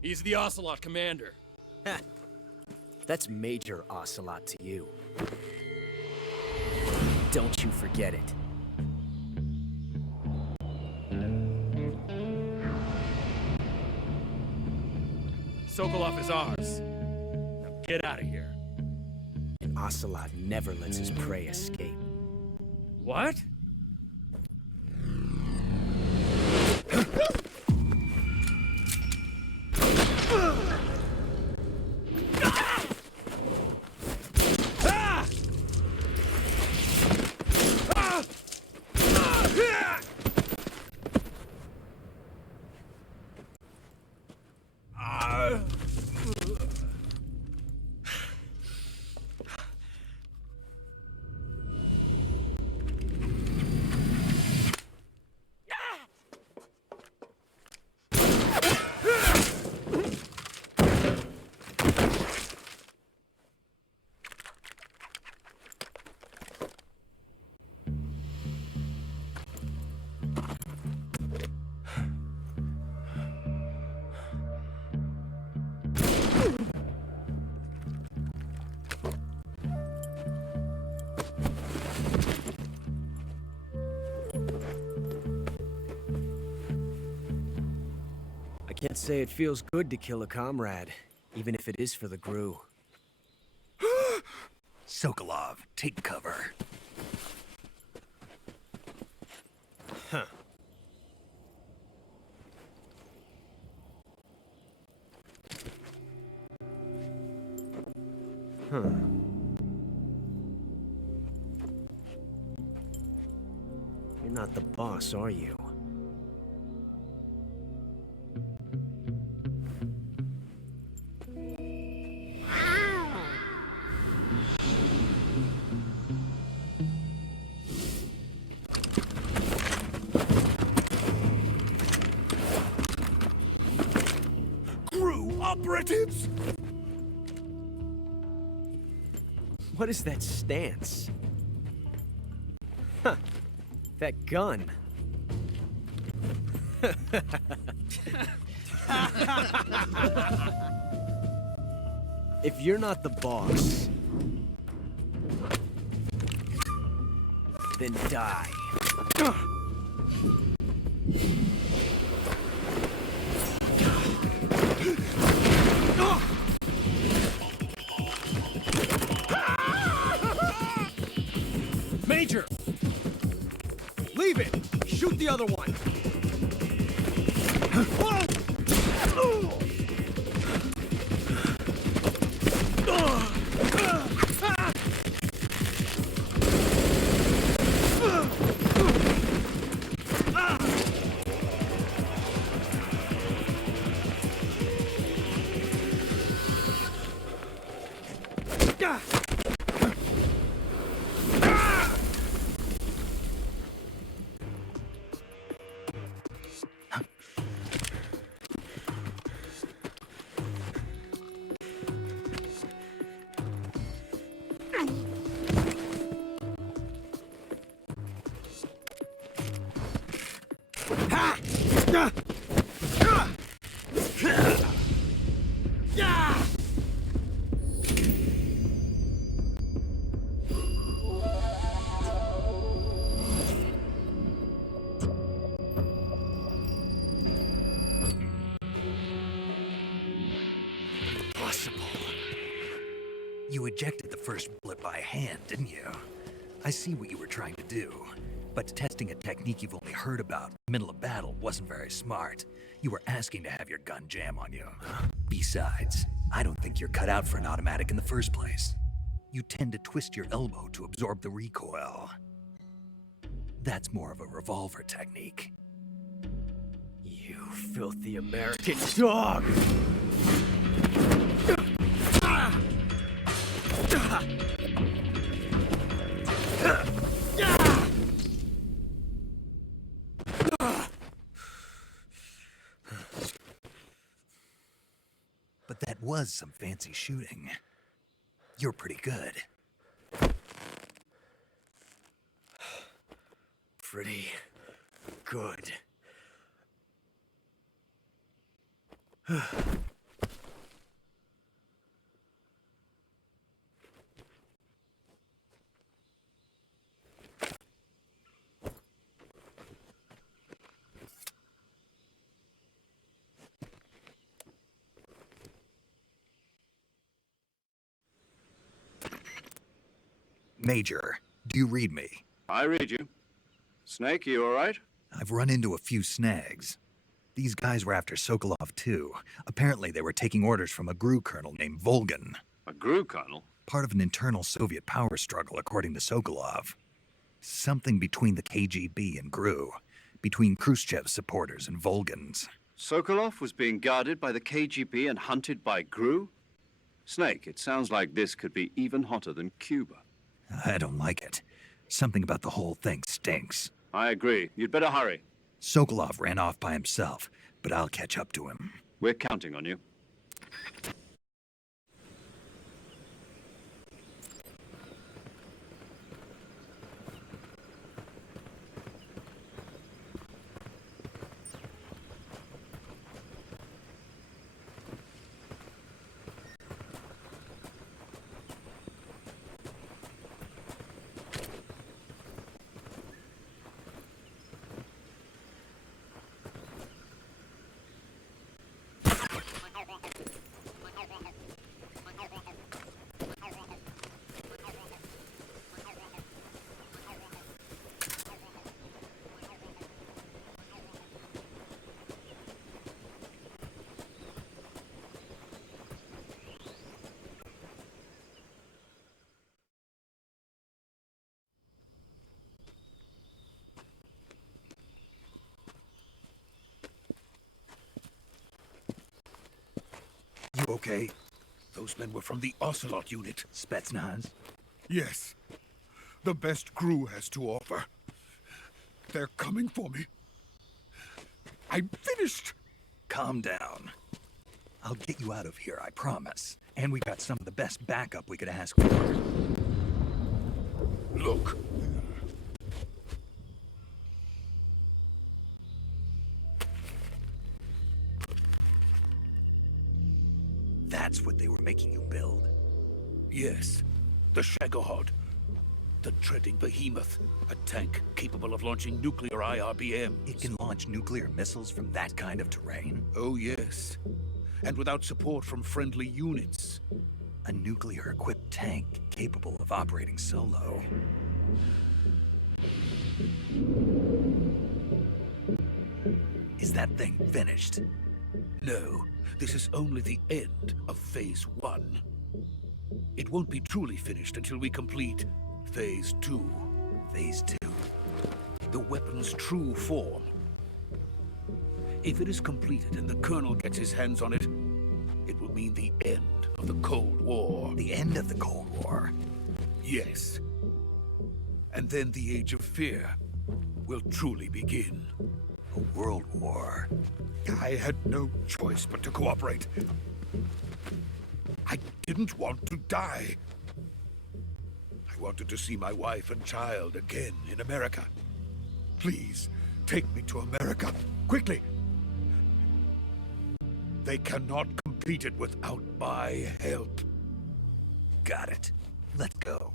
He's the Ocelot commander. That's Major Ocelot to you. Don't you forget it. Sokolov is ours. Now get out of here. And Ocelot never lets his prey escape. What? I can't say it feels good to kill a comrade, even if it is for the GRU. Sokolov, take cover. Huh. Huh. You're not the boss, are you? GRU operatives! What is that stance? Huh. That gun. If you're not the boss, then die. Major! Leave it! Shoot the other one! You ejected the first bullet by hand, didn't you? I see what you were trying to do. But testing a technique you've only heard about in the middle of battle wasn't very smart. You were asking to have your gun jam on you. Besides, I don't think you're cut out for an automatic in the first place. You tend to twist your elbow to absorb the recoil. That's more of a revolver technique. You filthy American dog! But that was some fancy shooting. You're pretty good. Pretty good. Major, do you read me? I read you. Snake, you all right? I've run into a few snags. These guys were after Sokolov too. Apparently they were taking orders from a GRU colonel named Volgan. A GRU colonel? Part of an internal Soviet power struggle, according to Sokolov. Something between the KGB and GRU. Between Khrushchev's supporters and Volgan's. Sokolov was being guarded by the KGB and hunted by GRU? Snake, it sounds like this could be even hotter than Cuba. I don't like it. Something about the whole thing stinks. I agree. You'd better hurry. Sokolov ran off by himself, but I'll catch up to him. We're counting on you. You okay? Those men were from the Ocelot unit. Spetsnaz? Yes. The best GRU has to offer. They're coming for me. I'm finished. Calm down. I'll get you out of here, I promise. And we got some of the best backup we could ask for. Look. build? Yes, the Shagohod. The treading behemoth. A tank capable of launching nuclear IRBMs. It can launch nuclear missiles from that kind of terrain? Oh, yes. And without support from friendly units. A nuclear-equipped tank capable of operating solo. Is that thing finished? No, this is only the end of Phase 1. It won't be truly finished until we complete Phase 2. Phase 2? The weapon's true form. If it is completed and the Colonel gets his hands on it, it will mean the end of the Cold War. The end of the Cold War? Yes. And then the Age of Fear will truly begin. A world war? I had no choice but to cooperate. I didn't want to die. I wanted to see my wife and child again in America. Please, take me to America, quickly. They cannot complete it without my help. Got it. Let's go.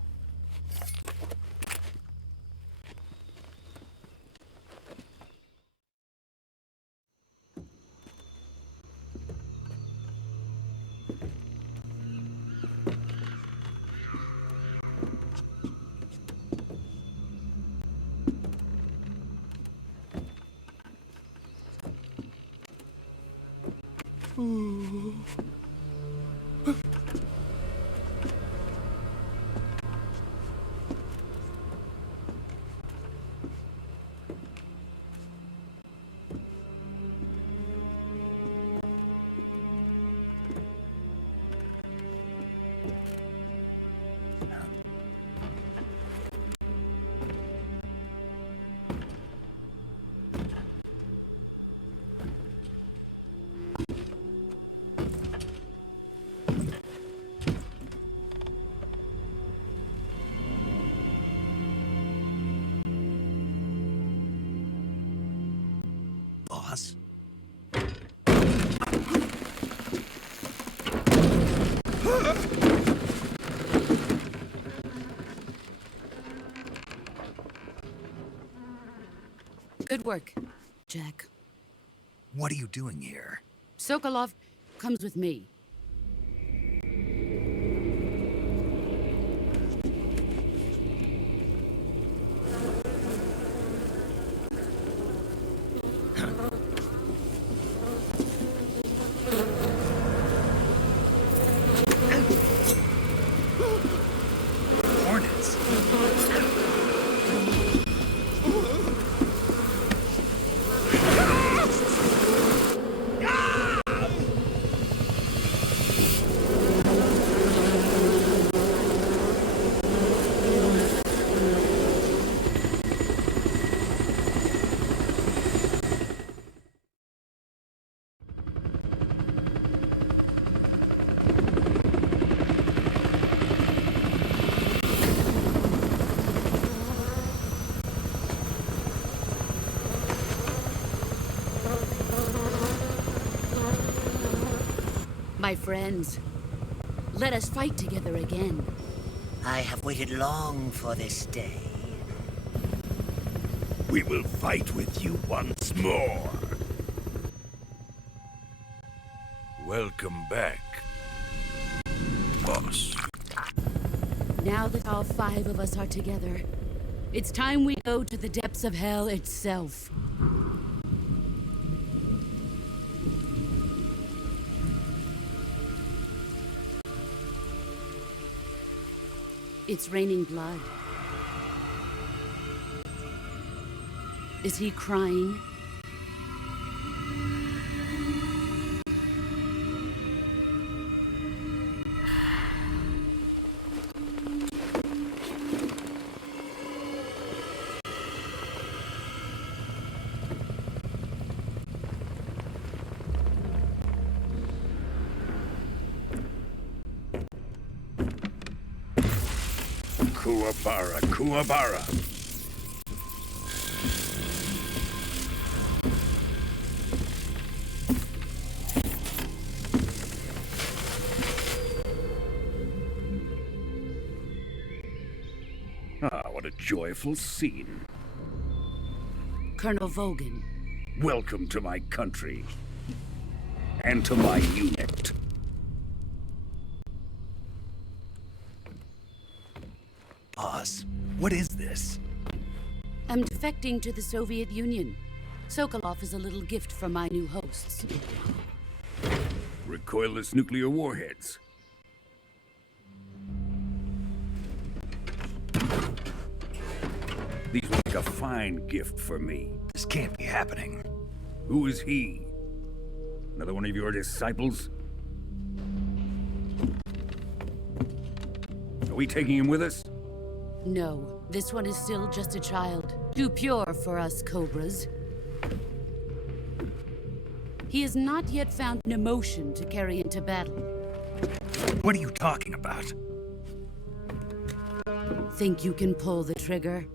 Boss? Good work, Jack. What are you doing here? Sokolov comes with me. Hornets? My friends, let us fight together again. I have waited long for this day. We will fight with you once more. Welcome back, boss. Now that all 5 of us are together, it's time we go to the depths of hell itself. It's raining blood. Is he crying? Kuwabara, Kuwabara. Ah, what a joyful scene. Colonel Vogan. Welcome to my country. And to my unit. Boss, what is this? I'm defecting to the Soviet Union. Sokolov is a little gift from my new hosts. Recoilless nuclear warheads. These will make a fine gift for me. This can't be happening. Who is he? Another one of your disciples? Are we taking him with us? No, this one is still just a child. Too pure for us Cobras. He has not yet found an emotion to carry into battle. What are you talking about? Think you can pull the trigger?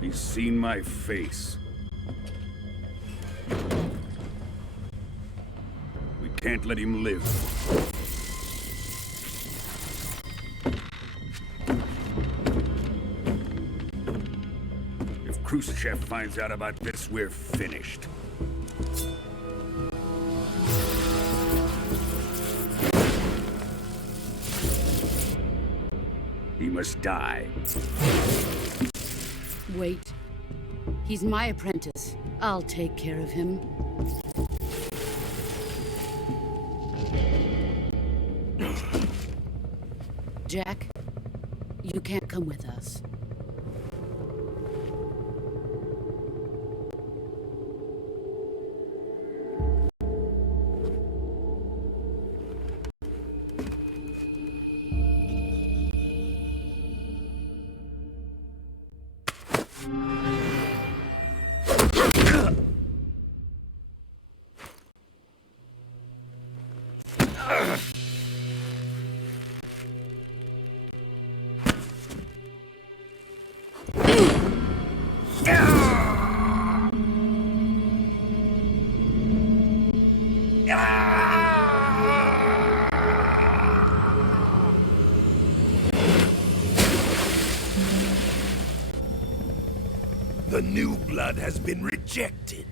He's seen my face. We can't let him live. If Khrushchev finds out about this, we're finished. He must die. Wait. He's my apprentice. I'll take care of him. Jack, you can't come with us. The new blood has been rejected.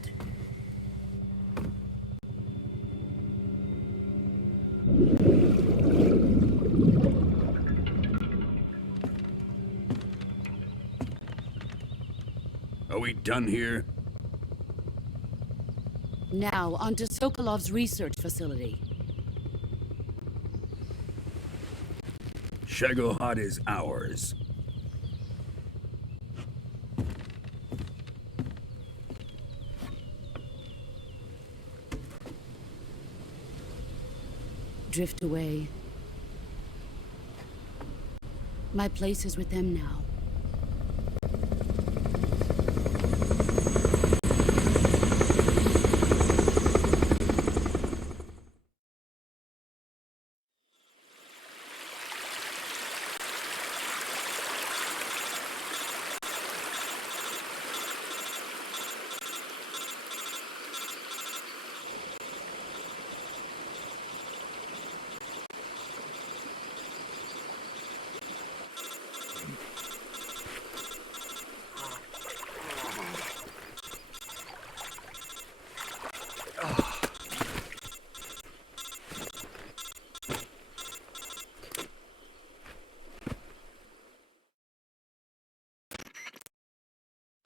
Are we done here? Now, onto Sokolov's research facility. Shagohod is ours. Drift away. My place is with them now.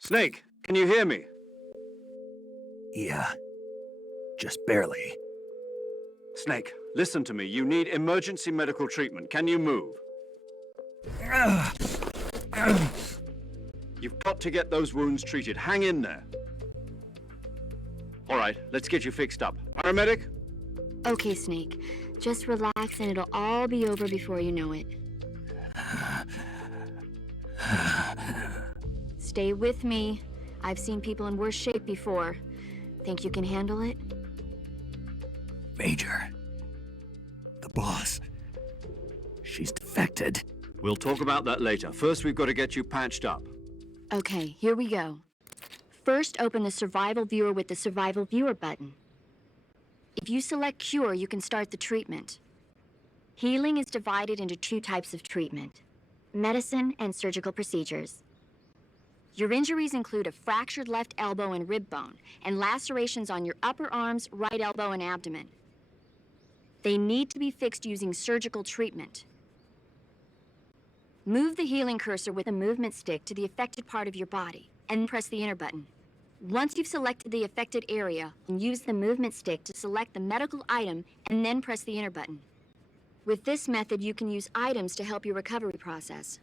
Snake, can you hear me? Yeah, just barely. Snake, listen to me. You need emergency medical treatment. Can you move? You've got to get those wounds treated. Hang in there. All right, let's get you fixed up. Paramedic? Okay, Snake. Just relax and it'll all be over before you know it. Stay with me. I've seen people in worse shape before. Think you can handle it? Major. The boss. She's defected. We'll talk about that later. First, we've got to get you patched up. Okay, here we go. First, open the Survival Viewer with the Survival Viewer button. If you select Cure, you can start the treatment. Healing is divided into 2 types of treatment: medicine and surgical procedures. Your injuries include a fractured left elbow and rib bone, and lacerations on your upper arms, right elbow, and abdomen. They need to be fixed using surgical treatment. Move the healing cursor with a movement stick to the affected part of your body, and press the enter button. Once you've selected the affected area, use the movement stick to select the medical item, and then press the enter button. With this method, you can use items to help your recovery process.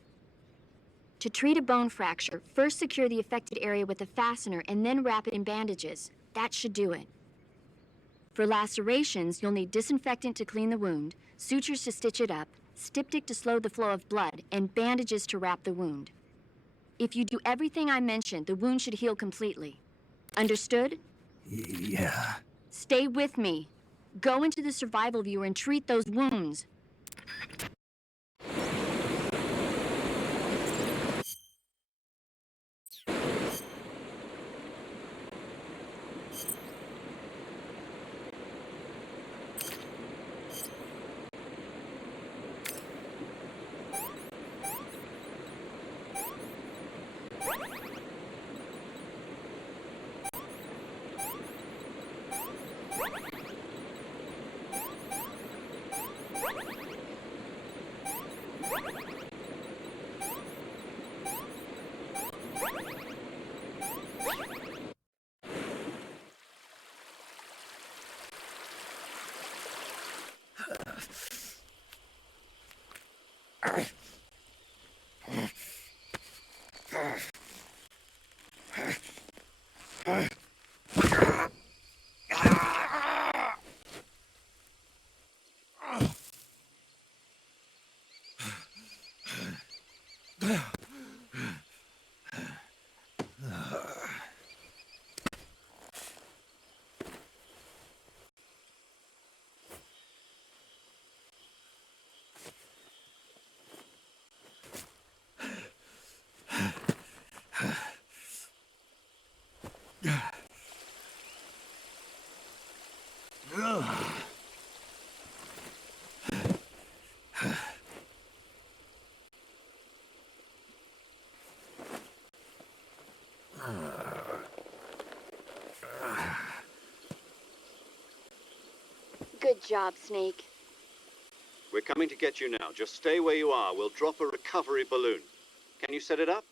To treat a bone fracture, first secure the affected area with a fastener and then wrap it in bandages. That should do it. For lacerations, you'll need disinfectant to clean the wound, sutures to stitch it up, styptic to slow the flow of blood, and bandages to wrap the wound. If you do everything I mentioned, the wound should heal completely. Understood? Yeah. Stay with me. Go into the Survival Viewer and treat those wounds. Good job, Snake. We're coming to get you now. Just stay where you are. We'll drop a recovery balloon. Can you set it up?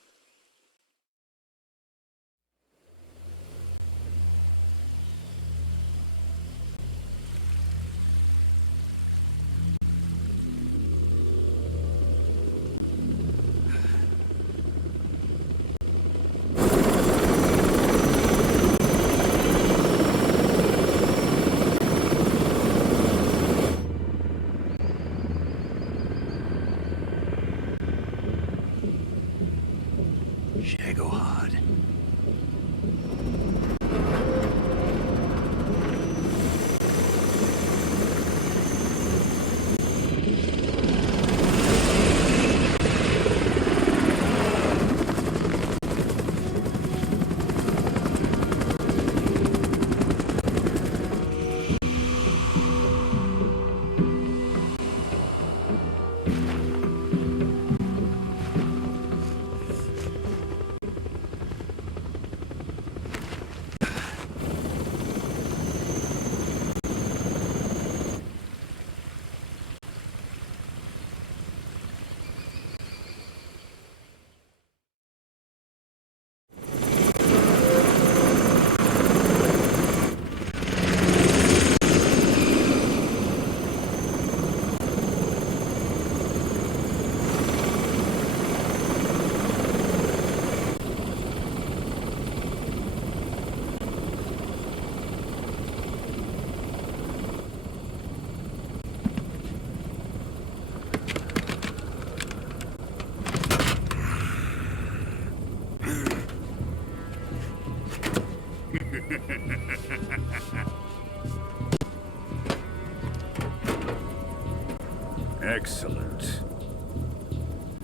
Excellent.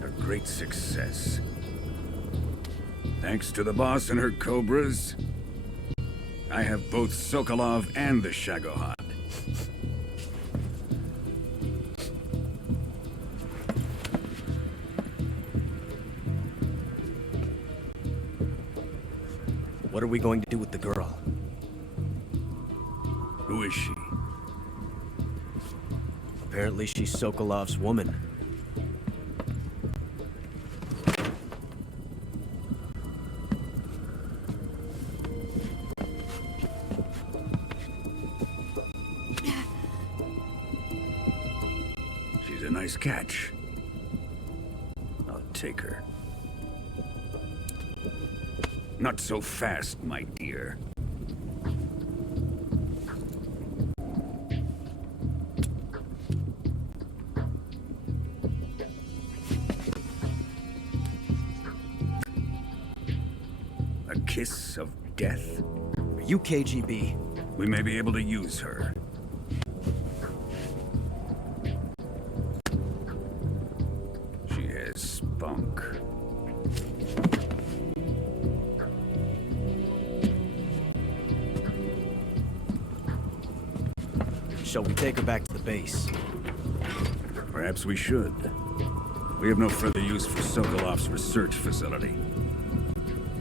A great success. Thanks to the boss and her cobras, I have both Sokolov and the Shagohod. What are we going to do with the girl? Who is she? Apparently she's Sokolov's woman. She's a nice catch. I'll take her. Not so fast, my dear. A kiss of death? Are you KGB? We may be able to use her. She has spunk. Shall we take her back to the base? Perhaps we should. We have no further use for Sokolov's research facility.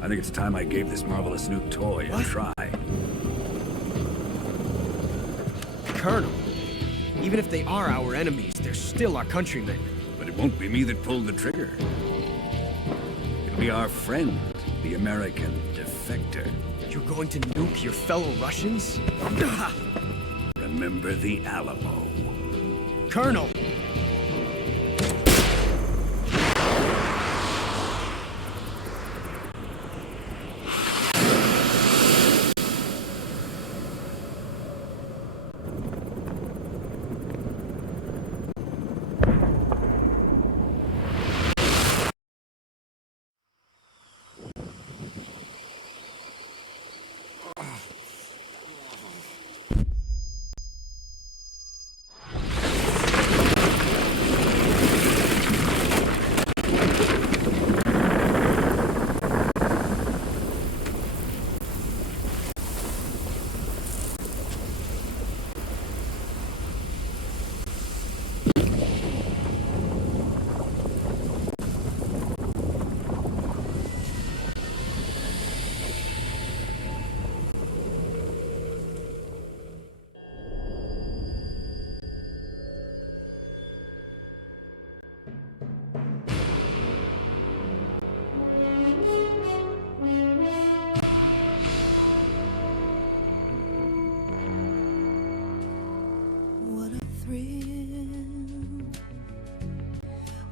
I think it's time I gave this marvelous new toy a try. Colonel, even if they are our enemies, they're still our countrymen. But it won't be me that pulled the trigger. It'll be our friend, the American defector. You're going to nuke your fellow Russians? Remember the Alamo. Colonel!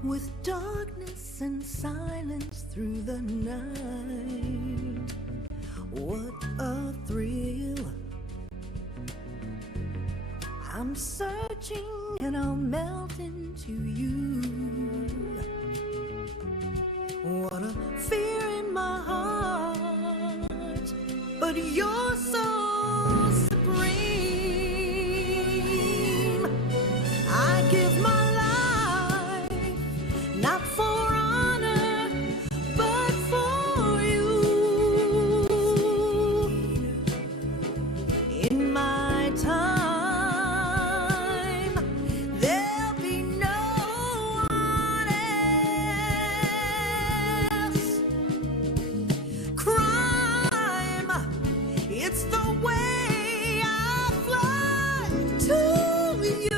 With darkness and silence through the night, what a thrill. I'm searching and I'll melt into you. What a fear in my heart, but you're so supreme. I give my not for honor, but for you. In my time, there'll be no one else. Crime, it's the way I fly to you.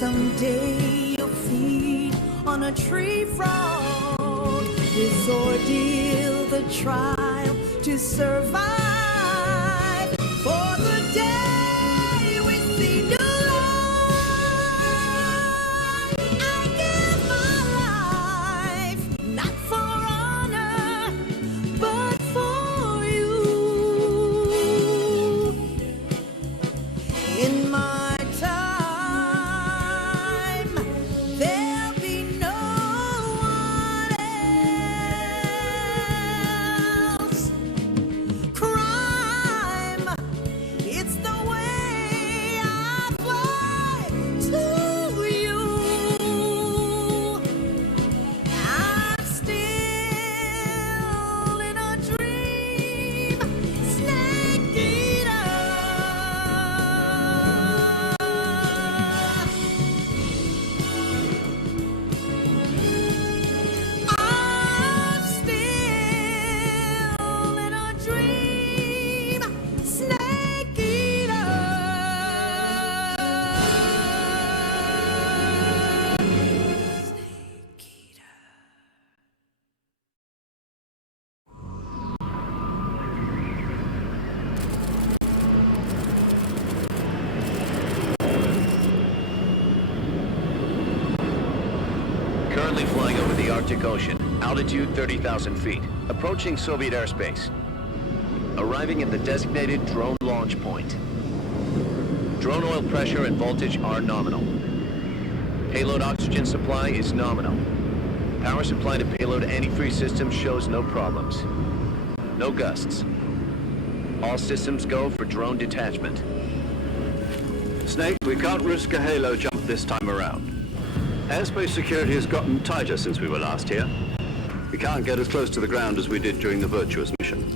Someday you'll feed on a tree frond. This ordeal, the trial to survive. For the day we see new life, I give my life, not for honor. Currently flying over the Arctic Ocean, altitude 30,000 feet, approaching Soviet airspace. Arriving at the designated drone launch point. Drone oil pressure and voltage are nominal. Payload oxygen supply is nominal. Power supply to payload antifreeze system shows no problems. No gusts. All systems go for drone detachment. Snake, we can't risk a halo jump this time around. Airspace security has gotten tighter since we were last here. We can't get as close to the ground as we did during the Virtuous mission.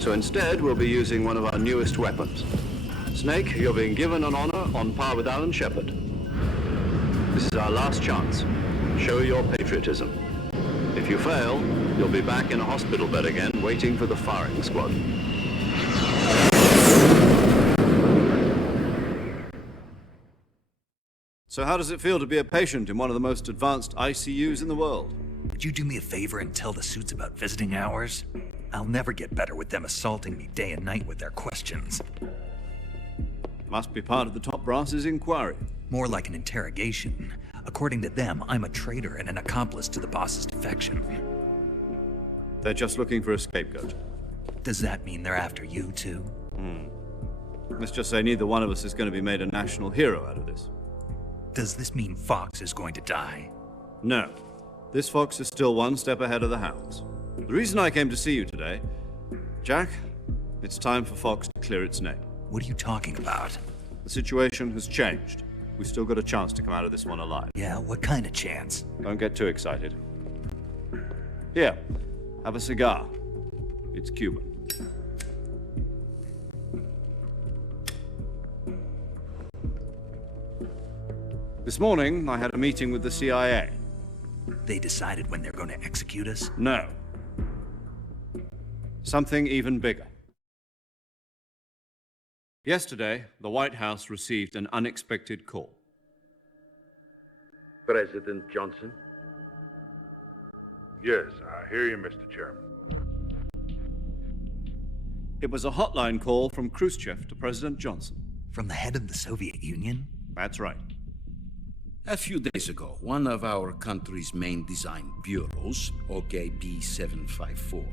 So instead, we'll be using one of our newest weapons. Snake, you're being given an honor on par with Alan Shepard. This is our last chance. Show your patriotism. If you fail, you'll be back in a hospital bed again, waiting for the firing squad. So how does it feel to be a patient in one of the most advanced ICUs in the world? Would you do me a favor and tell the suits about visiting hours? I'll never get better with them assaulting me day and night with their questions. Must be part of the top brass's inquiry. More like an interrogation. According to them, I'm a traitor and an accomplice to the boss's defection. They're just looking for a scapegoat. Does that mean they're after you, too? Let's just say neither one of us is going to be made a national hero out of this. Does this mean Fox is going to die? No. This fox is still one step ahead of the hounds. The reason I came to see you today, Jack, it's time for Fox to clear its name. What are you talking about? The situation has changed. We've still got a chance to come out of this one alive. Yeah, what kind of chance? Don't get too excited. Here, have a cigar. It's Cuban. This morning, I had a meeting with the CIA. They decided when they're going to execute us? No. Something even bigger. Yesterday, the White House received an unexpected call. President Johnson? Yes, I hear you, Mr. Chairman. It was a hotline call from Khrushchev to President Johnson. From the head of the Soviet Union? That's right. A few days ago, one of our country's main design bureaus, OKB-754,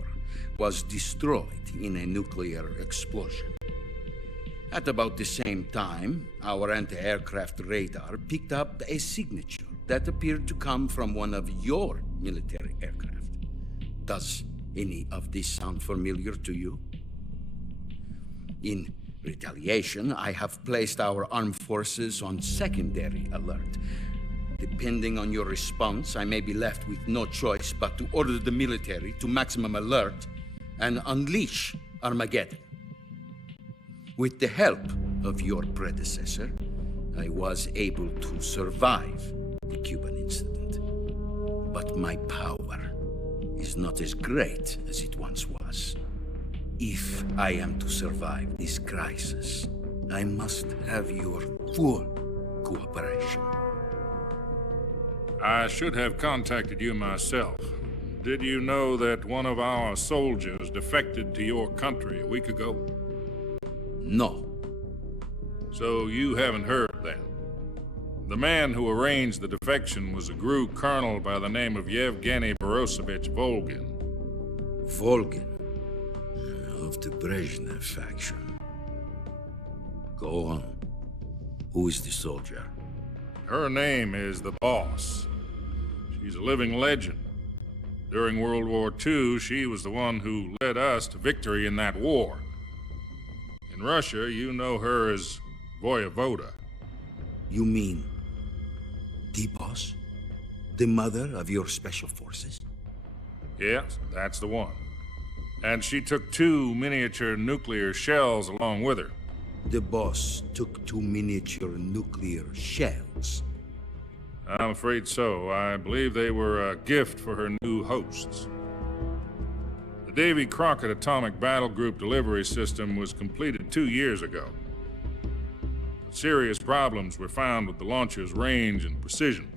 was destroyed in a nuclear explosion. At about the same time, our anti-aircraft radar picked up a signature that appeared to come from one of your military aircraft. Does any of this sound familiar to you? In retaliation, I have placed our armed forces on secondary alert. Depending on your response, I may be left with no choice but to order the military to maximum alert and unleash Armageddon. With the help of your predecessor, I was able to survive the Cuban incident. But my power is not as great as it once was. If I am to survive this crisis, I must have your full cooperation. I should have contacted you myself. Did you know that one of our soldiers defected to your country a week ago? No. So you haven't heard then? The man who arranged the defection was a GRU colonel by the name of Yevgeny Borosovich Volgin. Volgin? Of the Brezhnev faction. Go on. Who is the soldier? Her name is the Boss. She's a living legend. During World War II, she was the one who led us to victory in that war. In Russia, you know her as Voyevoda. You mean the Boss? The mother of your special forces? Yes, that's the one. And she took 2 miniature nuclear shells along with her. The Boss took 2 miniature nuclear shells? I'm afraid so. I believe they were a gift for her new hosts. The Davy Crockett Atomic Battle Group delivery system was completed 2 years ago. But serious problems were found with the launcher's range and precision.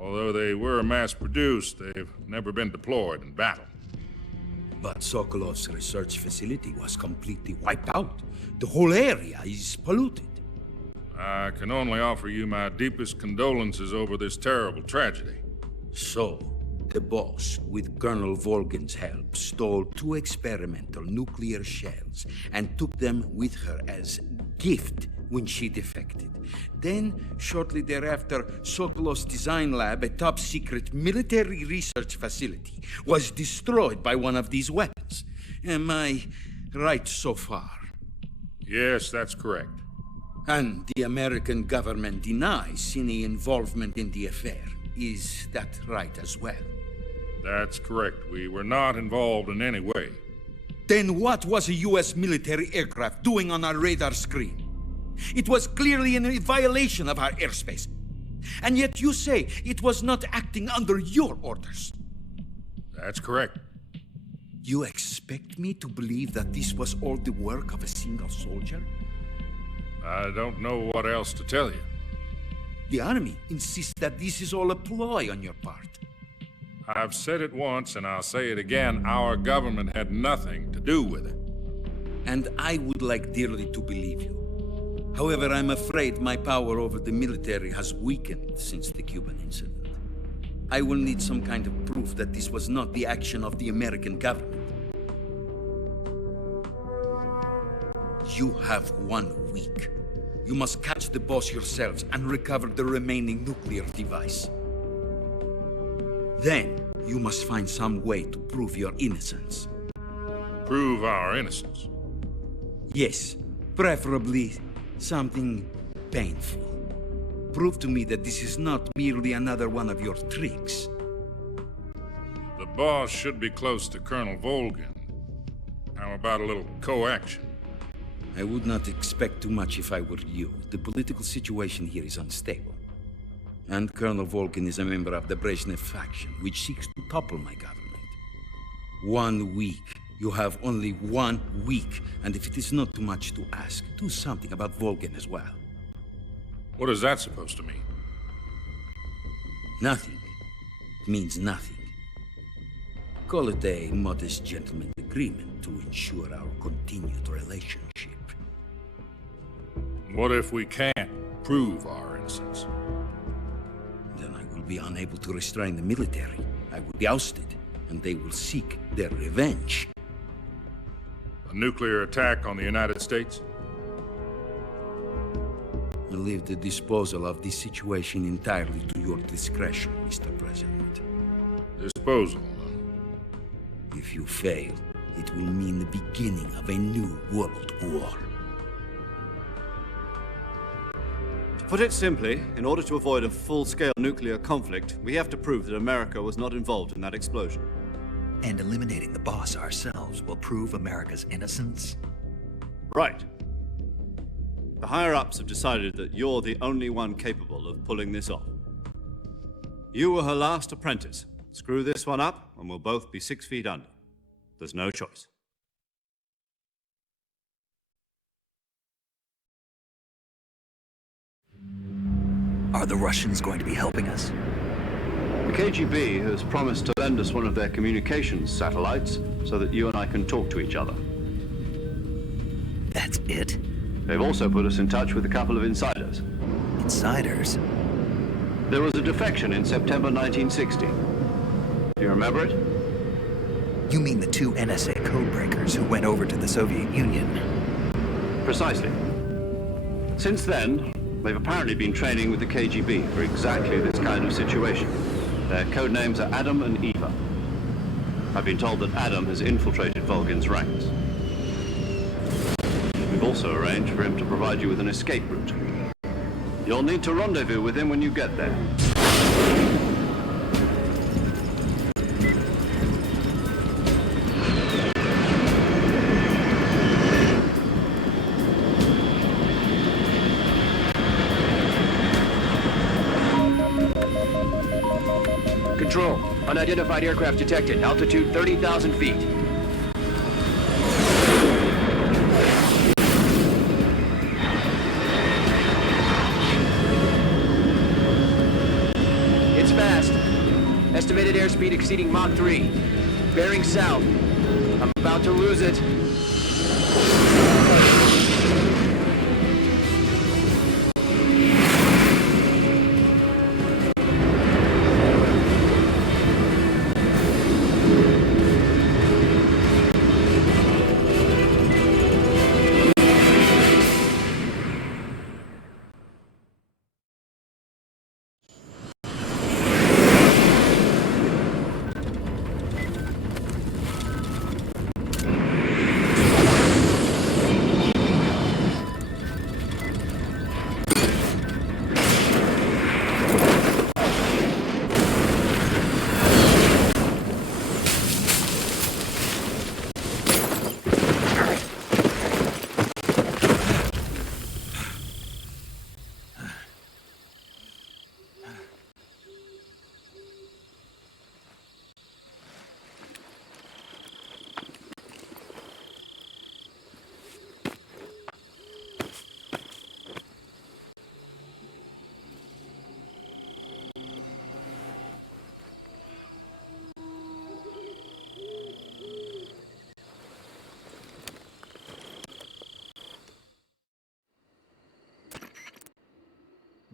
Although they were mass-produced, they've never been deployed in battle. But Sokolov's research facility was completely wiped out. The whole area is polluted. I can only offer you my deepest condolences over this terrible tragedy. So, the boss, with Colonel Volgin's help, stole 2 experimental nuclear shells and took them with her as gift when she defected. Then, shortly thereafter, Sokolov's design lab, a top-secret military research facility, was destroyed by one of these weapons. Am I right so far? Yes, that's correct. And the American government denies any involvement in the affair. Is that right as well? That's correct. We were not involved in any way. Then what was a U.S. military aircraft doing on our radar screen? It was clearly in violation of our airspace. And yet you say it was not acting under your orders. That's correct. You expect me to believe that this was all the work of a single soldier? I don't know what else to tell you. The Army insists that this is all a ploy on your part. I've said it once, and I'll say it again. Our government had nothing to do with it. And I would like dearly to believe you. However, I'm afraid my power over the military has weakened since the Cuban incident. I will need some kind of proof that this was not the action of the American government. You have 1 week. You must catch the boss yourselves and recover the remaining nuclear device. Then, you must find some way to prove your innocence. Prove our innocence? Yes, preferably something painful. Prove to me that this is not merely another one of your tricks. The boss should be close to Colonel Volgin. How about a little co-action? I would not expect too much if I were you. The political situation here is unstable. And Colonel Volgin is a member of the Brezhnev faction, which seeks to topple my government. 1 week. You have only 1 week. And if it is not too much to ask, do something about Volgin as well. What is that supposed to mean? Nothing. It means nothing. Call it a modest gentleman's agreement to ensure our continued relationship. What if we can't prove our innocence? Then I will be unable to restrain the military. I will be ousted, and they will seek their revenge. A nuclear attack on the United States? I leave the disposal of this situation entirely to your discretion, Mr. President. Disposal? If you fail, it will mean the beginning of a new world war. To put it simply, in order to avoid a full-scale nuclear conflict, we have to prove that America was not involved in that explosion. And eliminating the boss ourselves will prove America's innocence? Right. The higher-ups have decided that you're the only one capable of pulling this off. You were her last apprentice. Screw this one up, and we'll both be 6 feet under. There's no choice. Are the Russians going to be helping us? The KGB has promised to lend us one of their communications satellites so that you and I can talk to each other. That's it? They've also put us in touch with a couple of insiders. Insiders? There was a defection in September 1960. Do you remember it? You mean the 2 NSA codebreakers who went over to the Soviet Union? Precisely. Since then, they've apparently been training with the KGB for exactly this kind of situation. Their code names are Adam and Eva. I've been told that Adam has infiltrated Volgin's ranks. We've also arranged for him to provide you with an escape route. You'll need to rendezvous with him when you get there. Control, unidentified aircraft detected. Altitude 30,000 feet. It's fast. Estimated airspeed exceeding Mach 3. Bearing south. I'm about to lose it.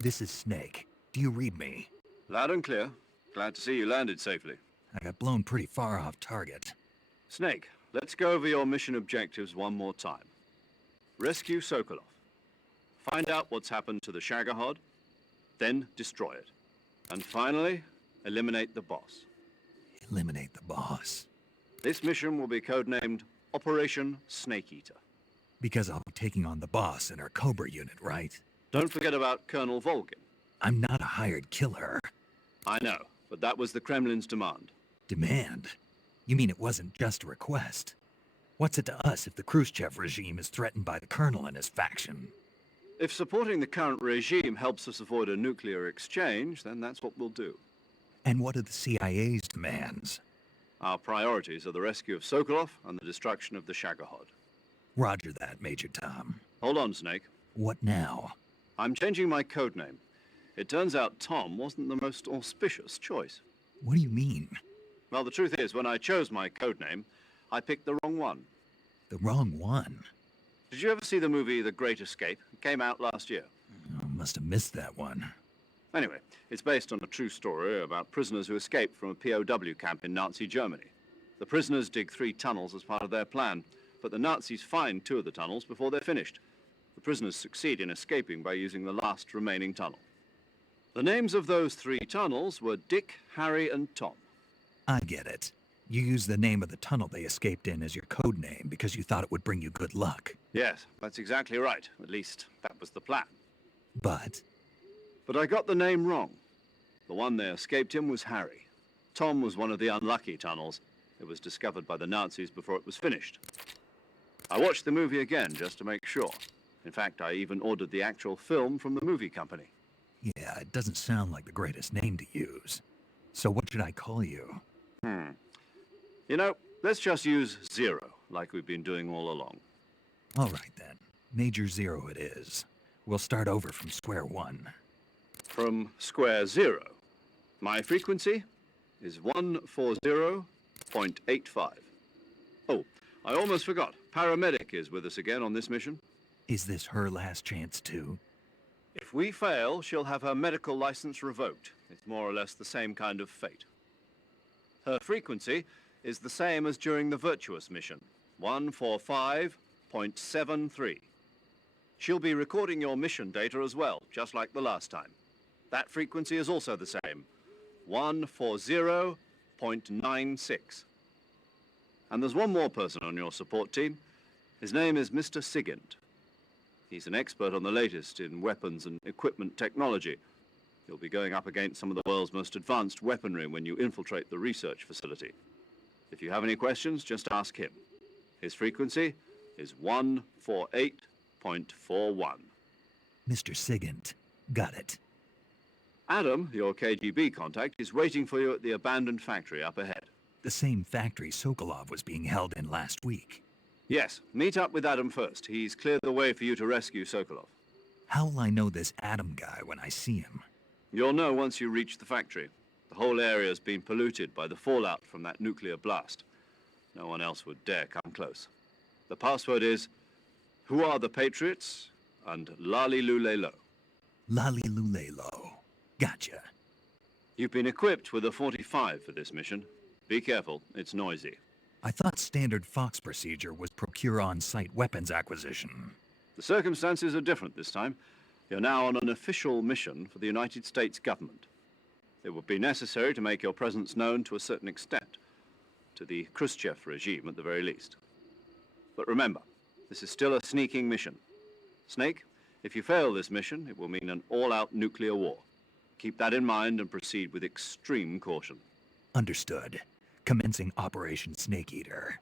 This is Snake. Do you read me? Loud and clear. Glad to see you landed safely. I got blown pretty far off target. Snake, let's go over your mission objectives one more time. Rescue Sokolov. Find out what's happened to the Shagohod, then destroy it. And finally, eliminate the boss. Eliminate the boss. This mission will be codenamed Operation Snake Eater. Because I'll be taking on the boss in our Cobra unit, right? Don't forget about Colonel Volgin. I'm not a hired killer. I know, but that was the Kremlin's demand. Demand? You mean it wasn't just a request? What's it to us if the Khrushchev regime is threatened by the Colonel and his faction? If supporting the current regime helps us avoid a nuclear exchange, then that's what we'll do. And what are the CIA's demands? Our priorities are the rescue of Sokolov and the destruction of the Shagohod. Roger that, Major Tom. Hold on, Snake. What now? I'm changing my codename. It turns out Tom wasn't the most auspicious choice. What do you mean? Well, the truth is, when I chose my codename, I picked the wrong one. The wrong one? Did you ever see the movie The Great Escape? It came out last year. Oh, must have missed that one. Anyway, it's based on a true story about prisoners who escaped from a POW camp in Nazi Germany. The prisoners dig 3 tunnels as part of their plan, but the Nazis find 2 of the tunnels before they're finished. The prisoners succeed in escaping by using the last remaining tunnel. The names of those 3 tunnels were Dick, Harry, and Tom. I get it. You used the name of the tunnel they escaped in as your code name because you thought it would bring you good luck. Yes, that's exactly right. At least, that was the plan. But I got the name wrong. The one they escaped in was Harry. Tom was one of the unlucky tunnels. It was discovered by the Nazis before it was finished. I watched the movie again just to make sure. In fact, I even ordered the actual film from the movie company. yeah, it doesn't sound like the greatest name to use. So what should I call you? You know, let's just use Zero, like we've been doing all along. All right then. Major Zero it is. We'll start over from square one. From square 0. My frequency is 140.85. Oh, I almost forgot. Paramedic is with us again on this mission. Is this her last chance too? If we fail, she'll have her medical license revoked. It's more or less the same kind of fate. Her frequency is the same as during the Virtuous mission, 145.73. She'll be recording your mission data as well, just like the last time. That frequency is also the same, 140.96. And there's one more person on your support team. His name is Mr. Sigint. He's an expert on the latest in weapons and equipment technology. You'll be going up against some of the world's most advanced weaponry when you infiltrate the research facility. If you have any questions, just ask him. His frequency is 148.41. Mr. Sigint. Got it. Adam, your KGB contact, is waiting for you at the abandoned factory up ahead. The same factory Sokolov was being held in last week. Yes, meet up with Adam first. He's cleared the way for you to rescue Sokolov. How will I know this Adam guy when I see him? You'll know once you reach the factory. The whole area's been polluted by the fallout from that nuclear blast. No one else would dare come close. The password is, "Who are the Patriots?" and Lali Lulelo. Lali Lulelo. Gotcha. You've been equipped with a 45 for this mission. Be careful, it's noisy. I thought standard Fox procedure was procure on-site weapons acquisition. The circumstances are different this time. You're now on an official mission for the United States government. It would be necessary to make your presence known to a certain extent, to the Khrushchev regime at the very least. But remember, this is still a sneaking mission. Snake, if you fail this mission, it will mean an all-out nuclear war. Keep that in mind and proceed with extreme caution. Understood. Commencing Operation Snake Eater.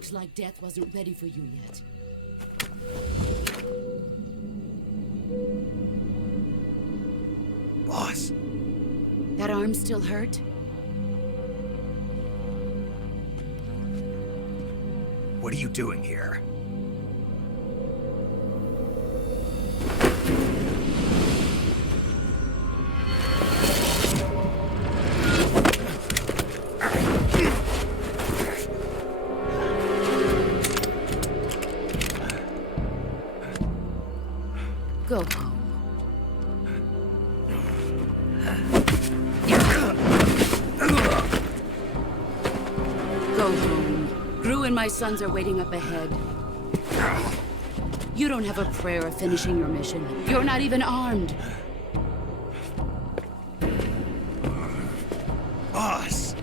Looks like death wasn't ready for you yet. Boss. That arm still hurt? What are you doing here? Go home. Go home. Gru and my sons are waiting up ahead. You don't have a prayer of finishing your mission. You're not even armed. Boss!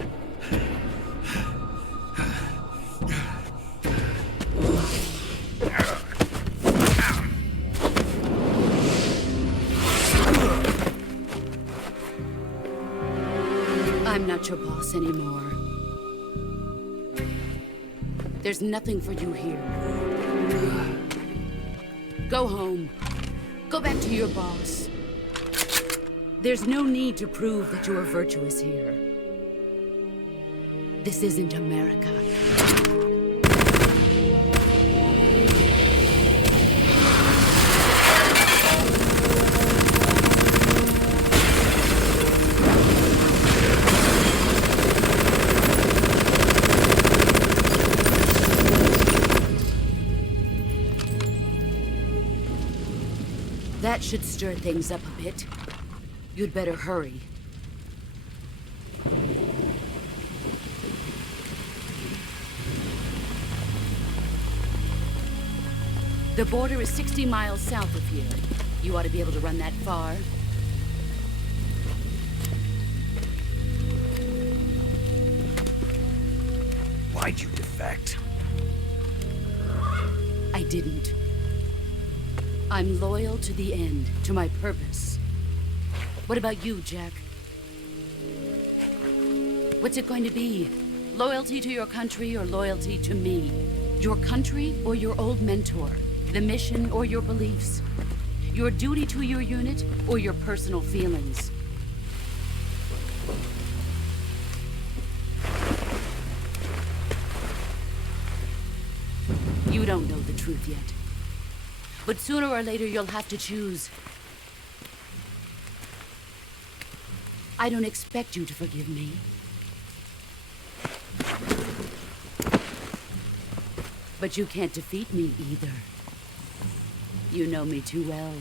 I'm not your boss anymore. There's nothing for you here. Go home. Go back to your boss. There's no need to prove that you are virtuous here. This isn't America. That should stir things up a bit. You'd better hurry. The border is 60 miles south of here. You ought to be able to run that far. Why'd you defect? I didn't. I'm loyal to the end, to my purpose. What about you, Jack? What's it going to be? Loyalty to your country or loyalty to me? Your country or your old mentor? The mission or your beliefs? Your duty to your unit or your personal feelings? You don't know the truth yet. But sooner or later, you'll have to choose. I don't expect you to forgive me. But you can't defeat me either. You know me too well.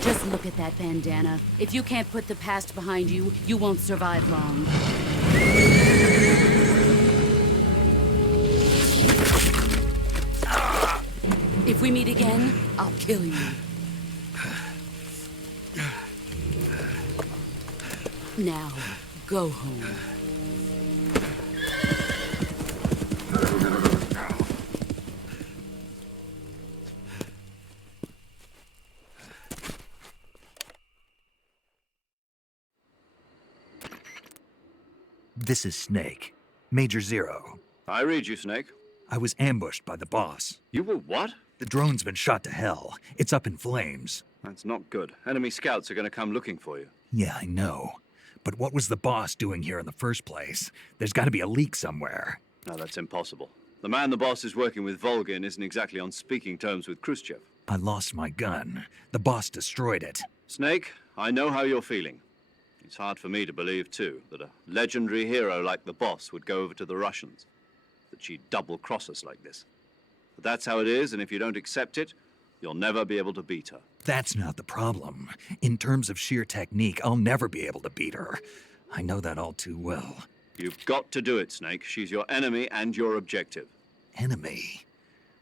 Just look at that bandana. If you can't put the past behind you, you won't survive long. If we meet again, I'll kill you. Now, go home. This is Snake. Major Zero. I read you, Snake. I was ambushed by the boss. You were what? The drone's been shot to hell. It's up in flames. That's not good. Enemy scouts are going to come looking for you. Yeah, I know. But what was the boss doing here in the first place? There's got to be a leak somewhere. No, that's impossible. The man the boss is working with, Volgin, isn't exactly on speaking terms with Khrushchev. I lost my gun. The boss destroyed it. Snake, I know how you're feeling. It's hard for me to believe, too, that a legendary hero like the boss would go over to the Russians. That she'd double-cross us like this. But that's how it is, and if you don't accept it, you'll never be able to beat her. That's not the problem. In terms of sheer technique, I'll never be able to beat her. I know that all too well. You've got to do it, Snake. She's your enemy and your objective. Enemy?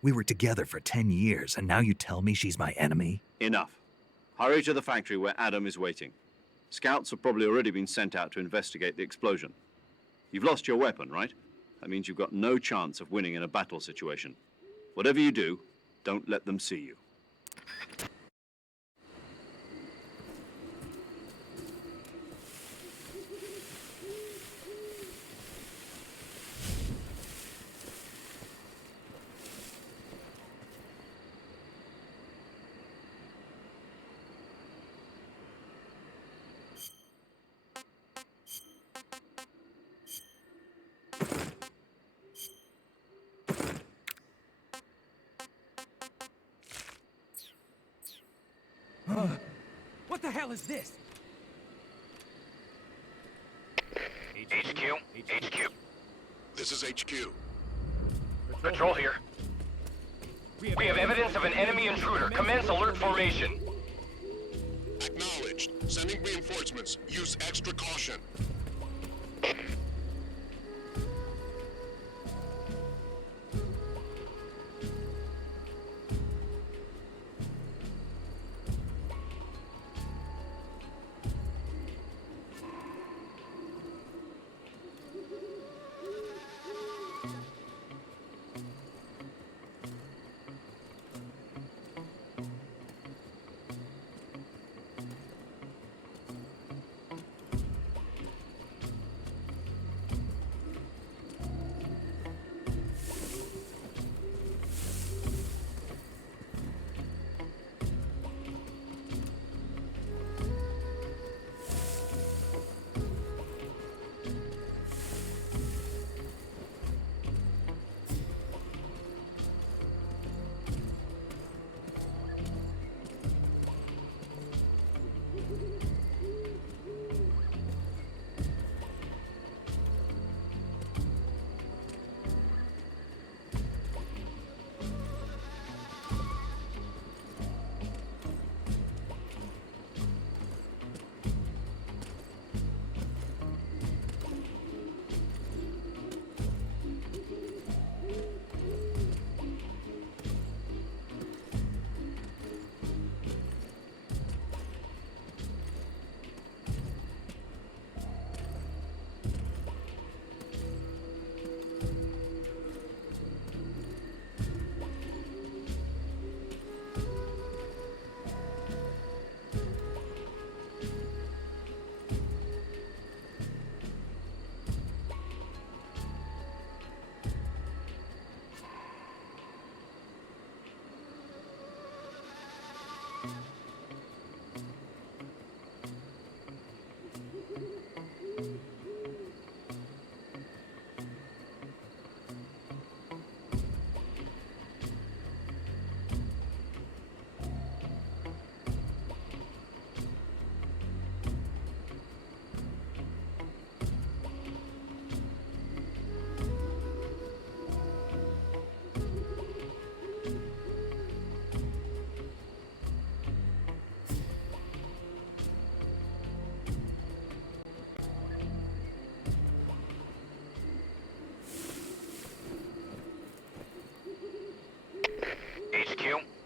We were together for 10 years, and now you tell me she's my enemy? Enough. Hurry to the factory where Adam is waiting. Scouts have probably already been sent out to investigate the explosion. You've lost your weapon, right? That means you've got no chance of winning in a battle situation. Whatever you do, don't let them see you. What the hell is this? HQ. This is HQ. Patrol here. We have evidence of an enemy intruder. Commence alert formation. Acknowledged. Sending reinforcements. Use extra caution.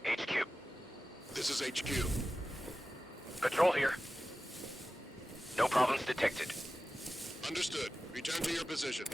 HQ. This is HQ. Patrol here. No problems detected. Understood. Return to your position.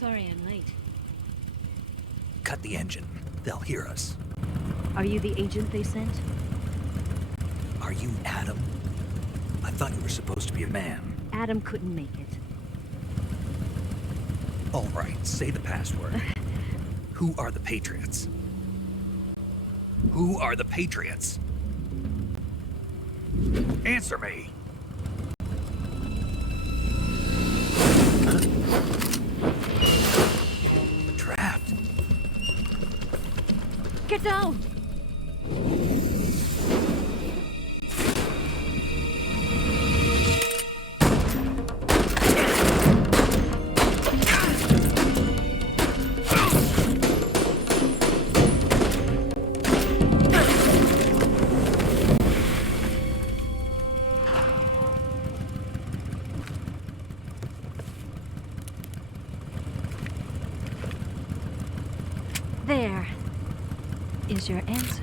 Sorry I'm late. Cut the engine. They'll hear us. Are you the agent they sent? Are you Adam? I thought you were supposed to be a man. Adam couldn't make it. All right, say the password. Who are the Patriots? Who are the Patriots? Answer me! Trapped. Get down! There is your answer.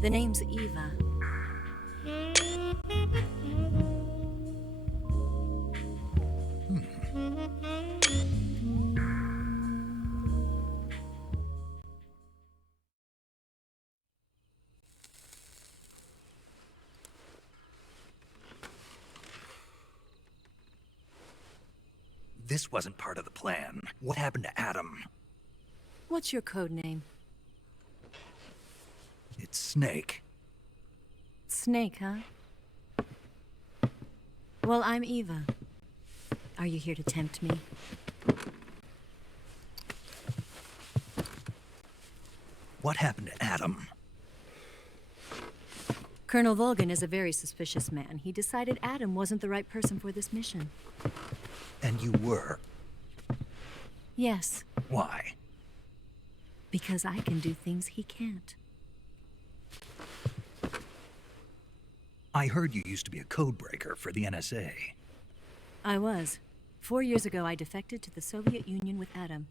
The name's Eva. This wasn't part of the plan. What happened to Adam? What's your code name? It's Snake. Snake, huh? Well, I'm Eva. Are you here to tempt me? What happened to Adam? Colonel Volgan is a very suspicious man. He decided Adam wasn't the right person for this mission. And you were? Yes. Why? Because I can do things he can't. I heard you used to be a codebreaker for the NSA. I was. 4 years ago, I defected to the Soviet Union with Adam.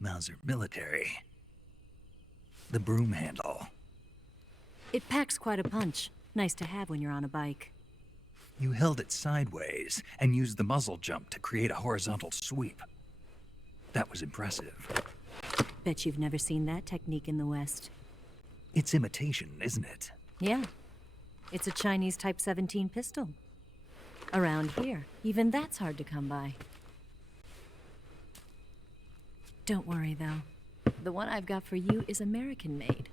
Mauser military. The broom handle. It packs quite a punch. Nice to have when you're on a bike. You held it sideways and used the muzzle jump to create a horizontal sweep. That was impressive. Bet you've never seen that technique in the West. It's imitation, isn't it? Yeah. It's a Chinese Type 17 pistol. Around here, even that's hard to come by. Don't worry, though. The one I've got for you is American-made.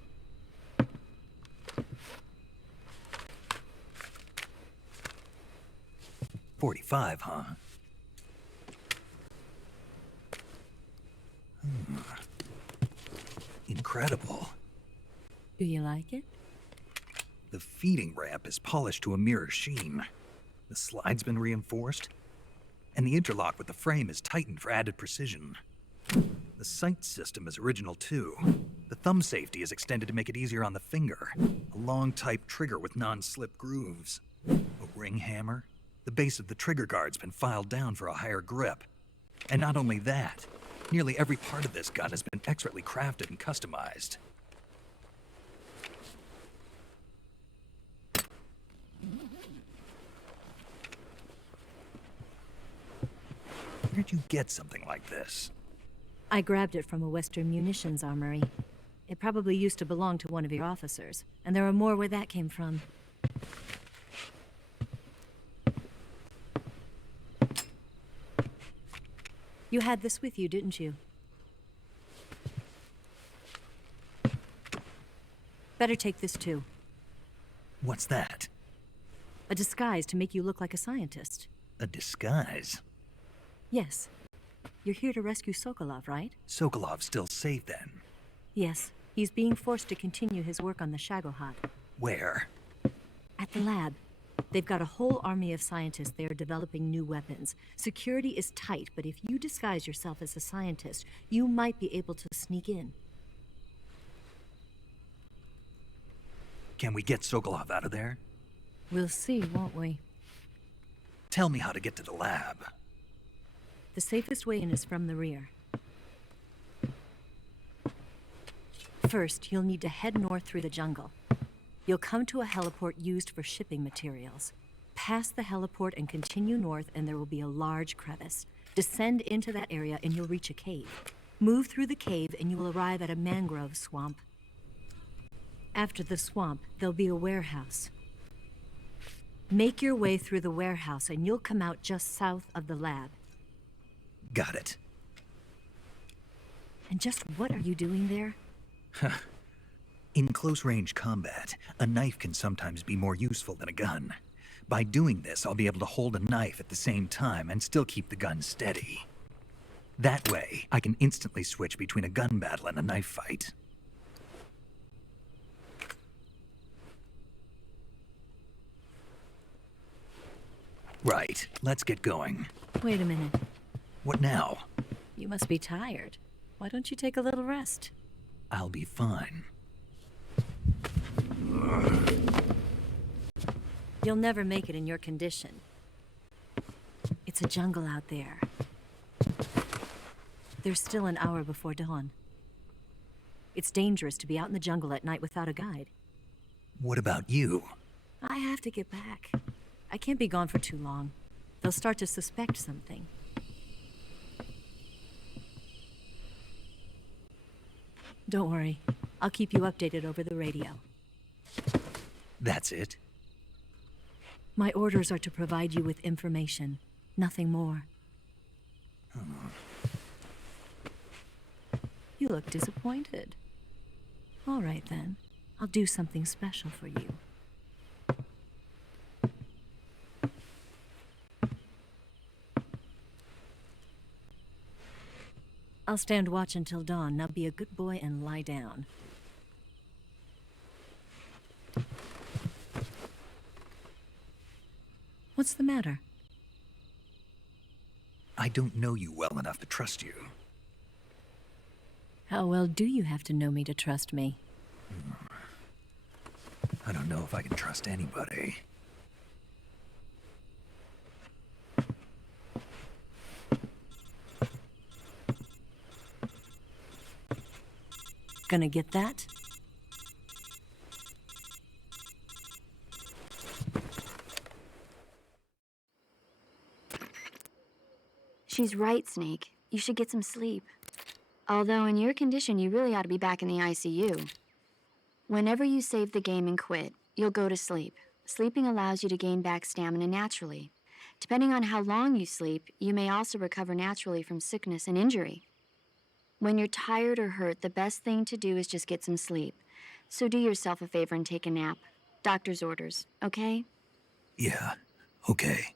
.45, huh? Incredible. Do you like it? The feeding ramp is polished to a mirror sheen. The slide's been reinforced, and the interlock with the frame is tightened for added precision. The sight system is original too. The thumb safety is extended to make it easier on the finger. A long type trigger with non-slip grooves. A ring hammer. The base of the trigger guard's been filed down for a higher grip. And not only that, nearly every part of this gun has been expertly crafted and customized. Where'd you get something like this? I grabbed it from a Western munitions armory. It probably used to belong to one of your officers, and there are more where that came from. You had this with you, didn't you? Better take this too. What's that? A disguise to make you look like a scientist. A disguise? Yes. You're here to rescue Sokolov, right? Sokolov's still safe then? Yes. He's being forced to continue his work on the Shagohod. Where? At the lab. They've got a whole army of scientists there developing new weapons. Security is tight, but if you disguise yourself as a scientist, you might be able to sneak in. Can we get Sokolov out of there? We'll see, won't we? Tell me how to get to the lab. The safest way in is from the rear. First, you'll need to head north through the jungle. You'll come to a heliport used for shipping materials. Pass the heliport and continue north, and there will be a large crevice. Descend into that area and you'll reach a cave. Move through the cave and you will arrive at a mangrove swamp. After the swamp, there'll be a warehouse. Make your way through the warehouse and you'll come out just south of the lab. Got it. And just what are you doing there? In close-range combat, a knife can sometimes be more useful than a gun. By doing this, I'll be able to hold a knife at the same time and still keep the gun steady. That way, I can instantly switch between a gun battle and a knife fight. Right, let's get going. Wait a minute. What now? You must be tired. Why don't you take a little rest? I'll be fine. You'll never make it in your condition. It's a jungle out there. There's still an hour before dawn. It's dangerous to be out in the jungle at night without a guide. What about you? I have to get back. I can't be gone for too long. They'll start to suspect something. Don't worry. I'll keep you updated over the radio. That's it? My orders are to provide you with information. Nothing more. You look disappointed. All right, then. I'll do something special for you. I'll stand watch until dawn. Now be a good boy and lie down. What's the matter? I don't know you well enough to trust you. How well do you have to know me to trust me? I don't know if I can trust anybody. Gonna get that? She's right, Snake. You should get some sleep. Although in your condition, you really ought to be back in the ICU. Whenever you save the game and quit, you'll go to sleep. Sleeping allows you to gain back stamina naturally. Depending on how long you sleep, you may also recover naturally from sickness and injury. When you're tired or hurt, the best thing to do is just get some sleep. So do yourself a favor and take a nap. Doctor's orders, okay? Yeah, okay.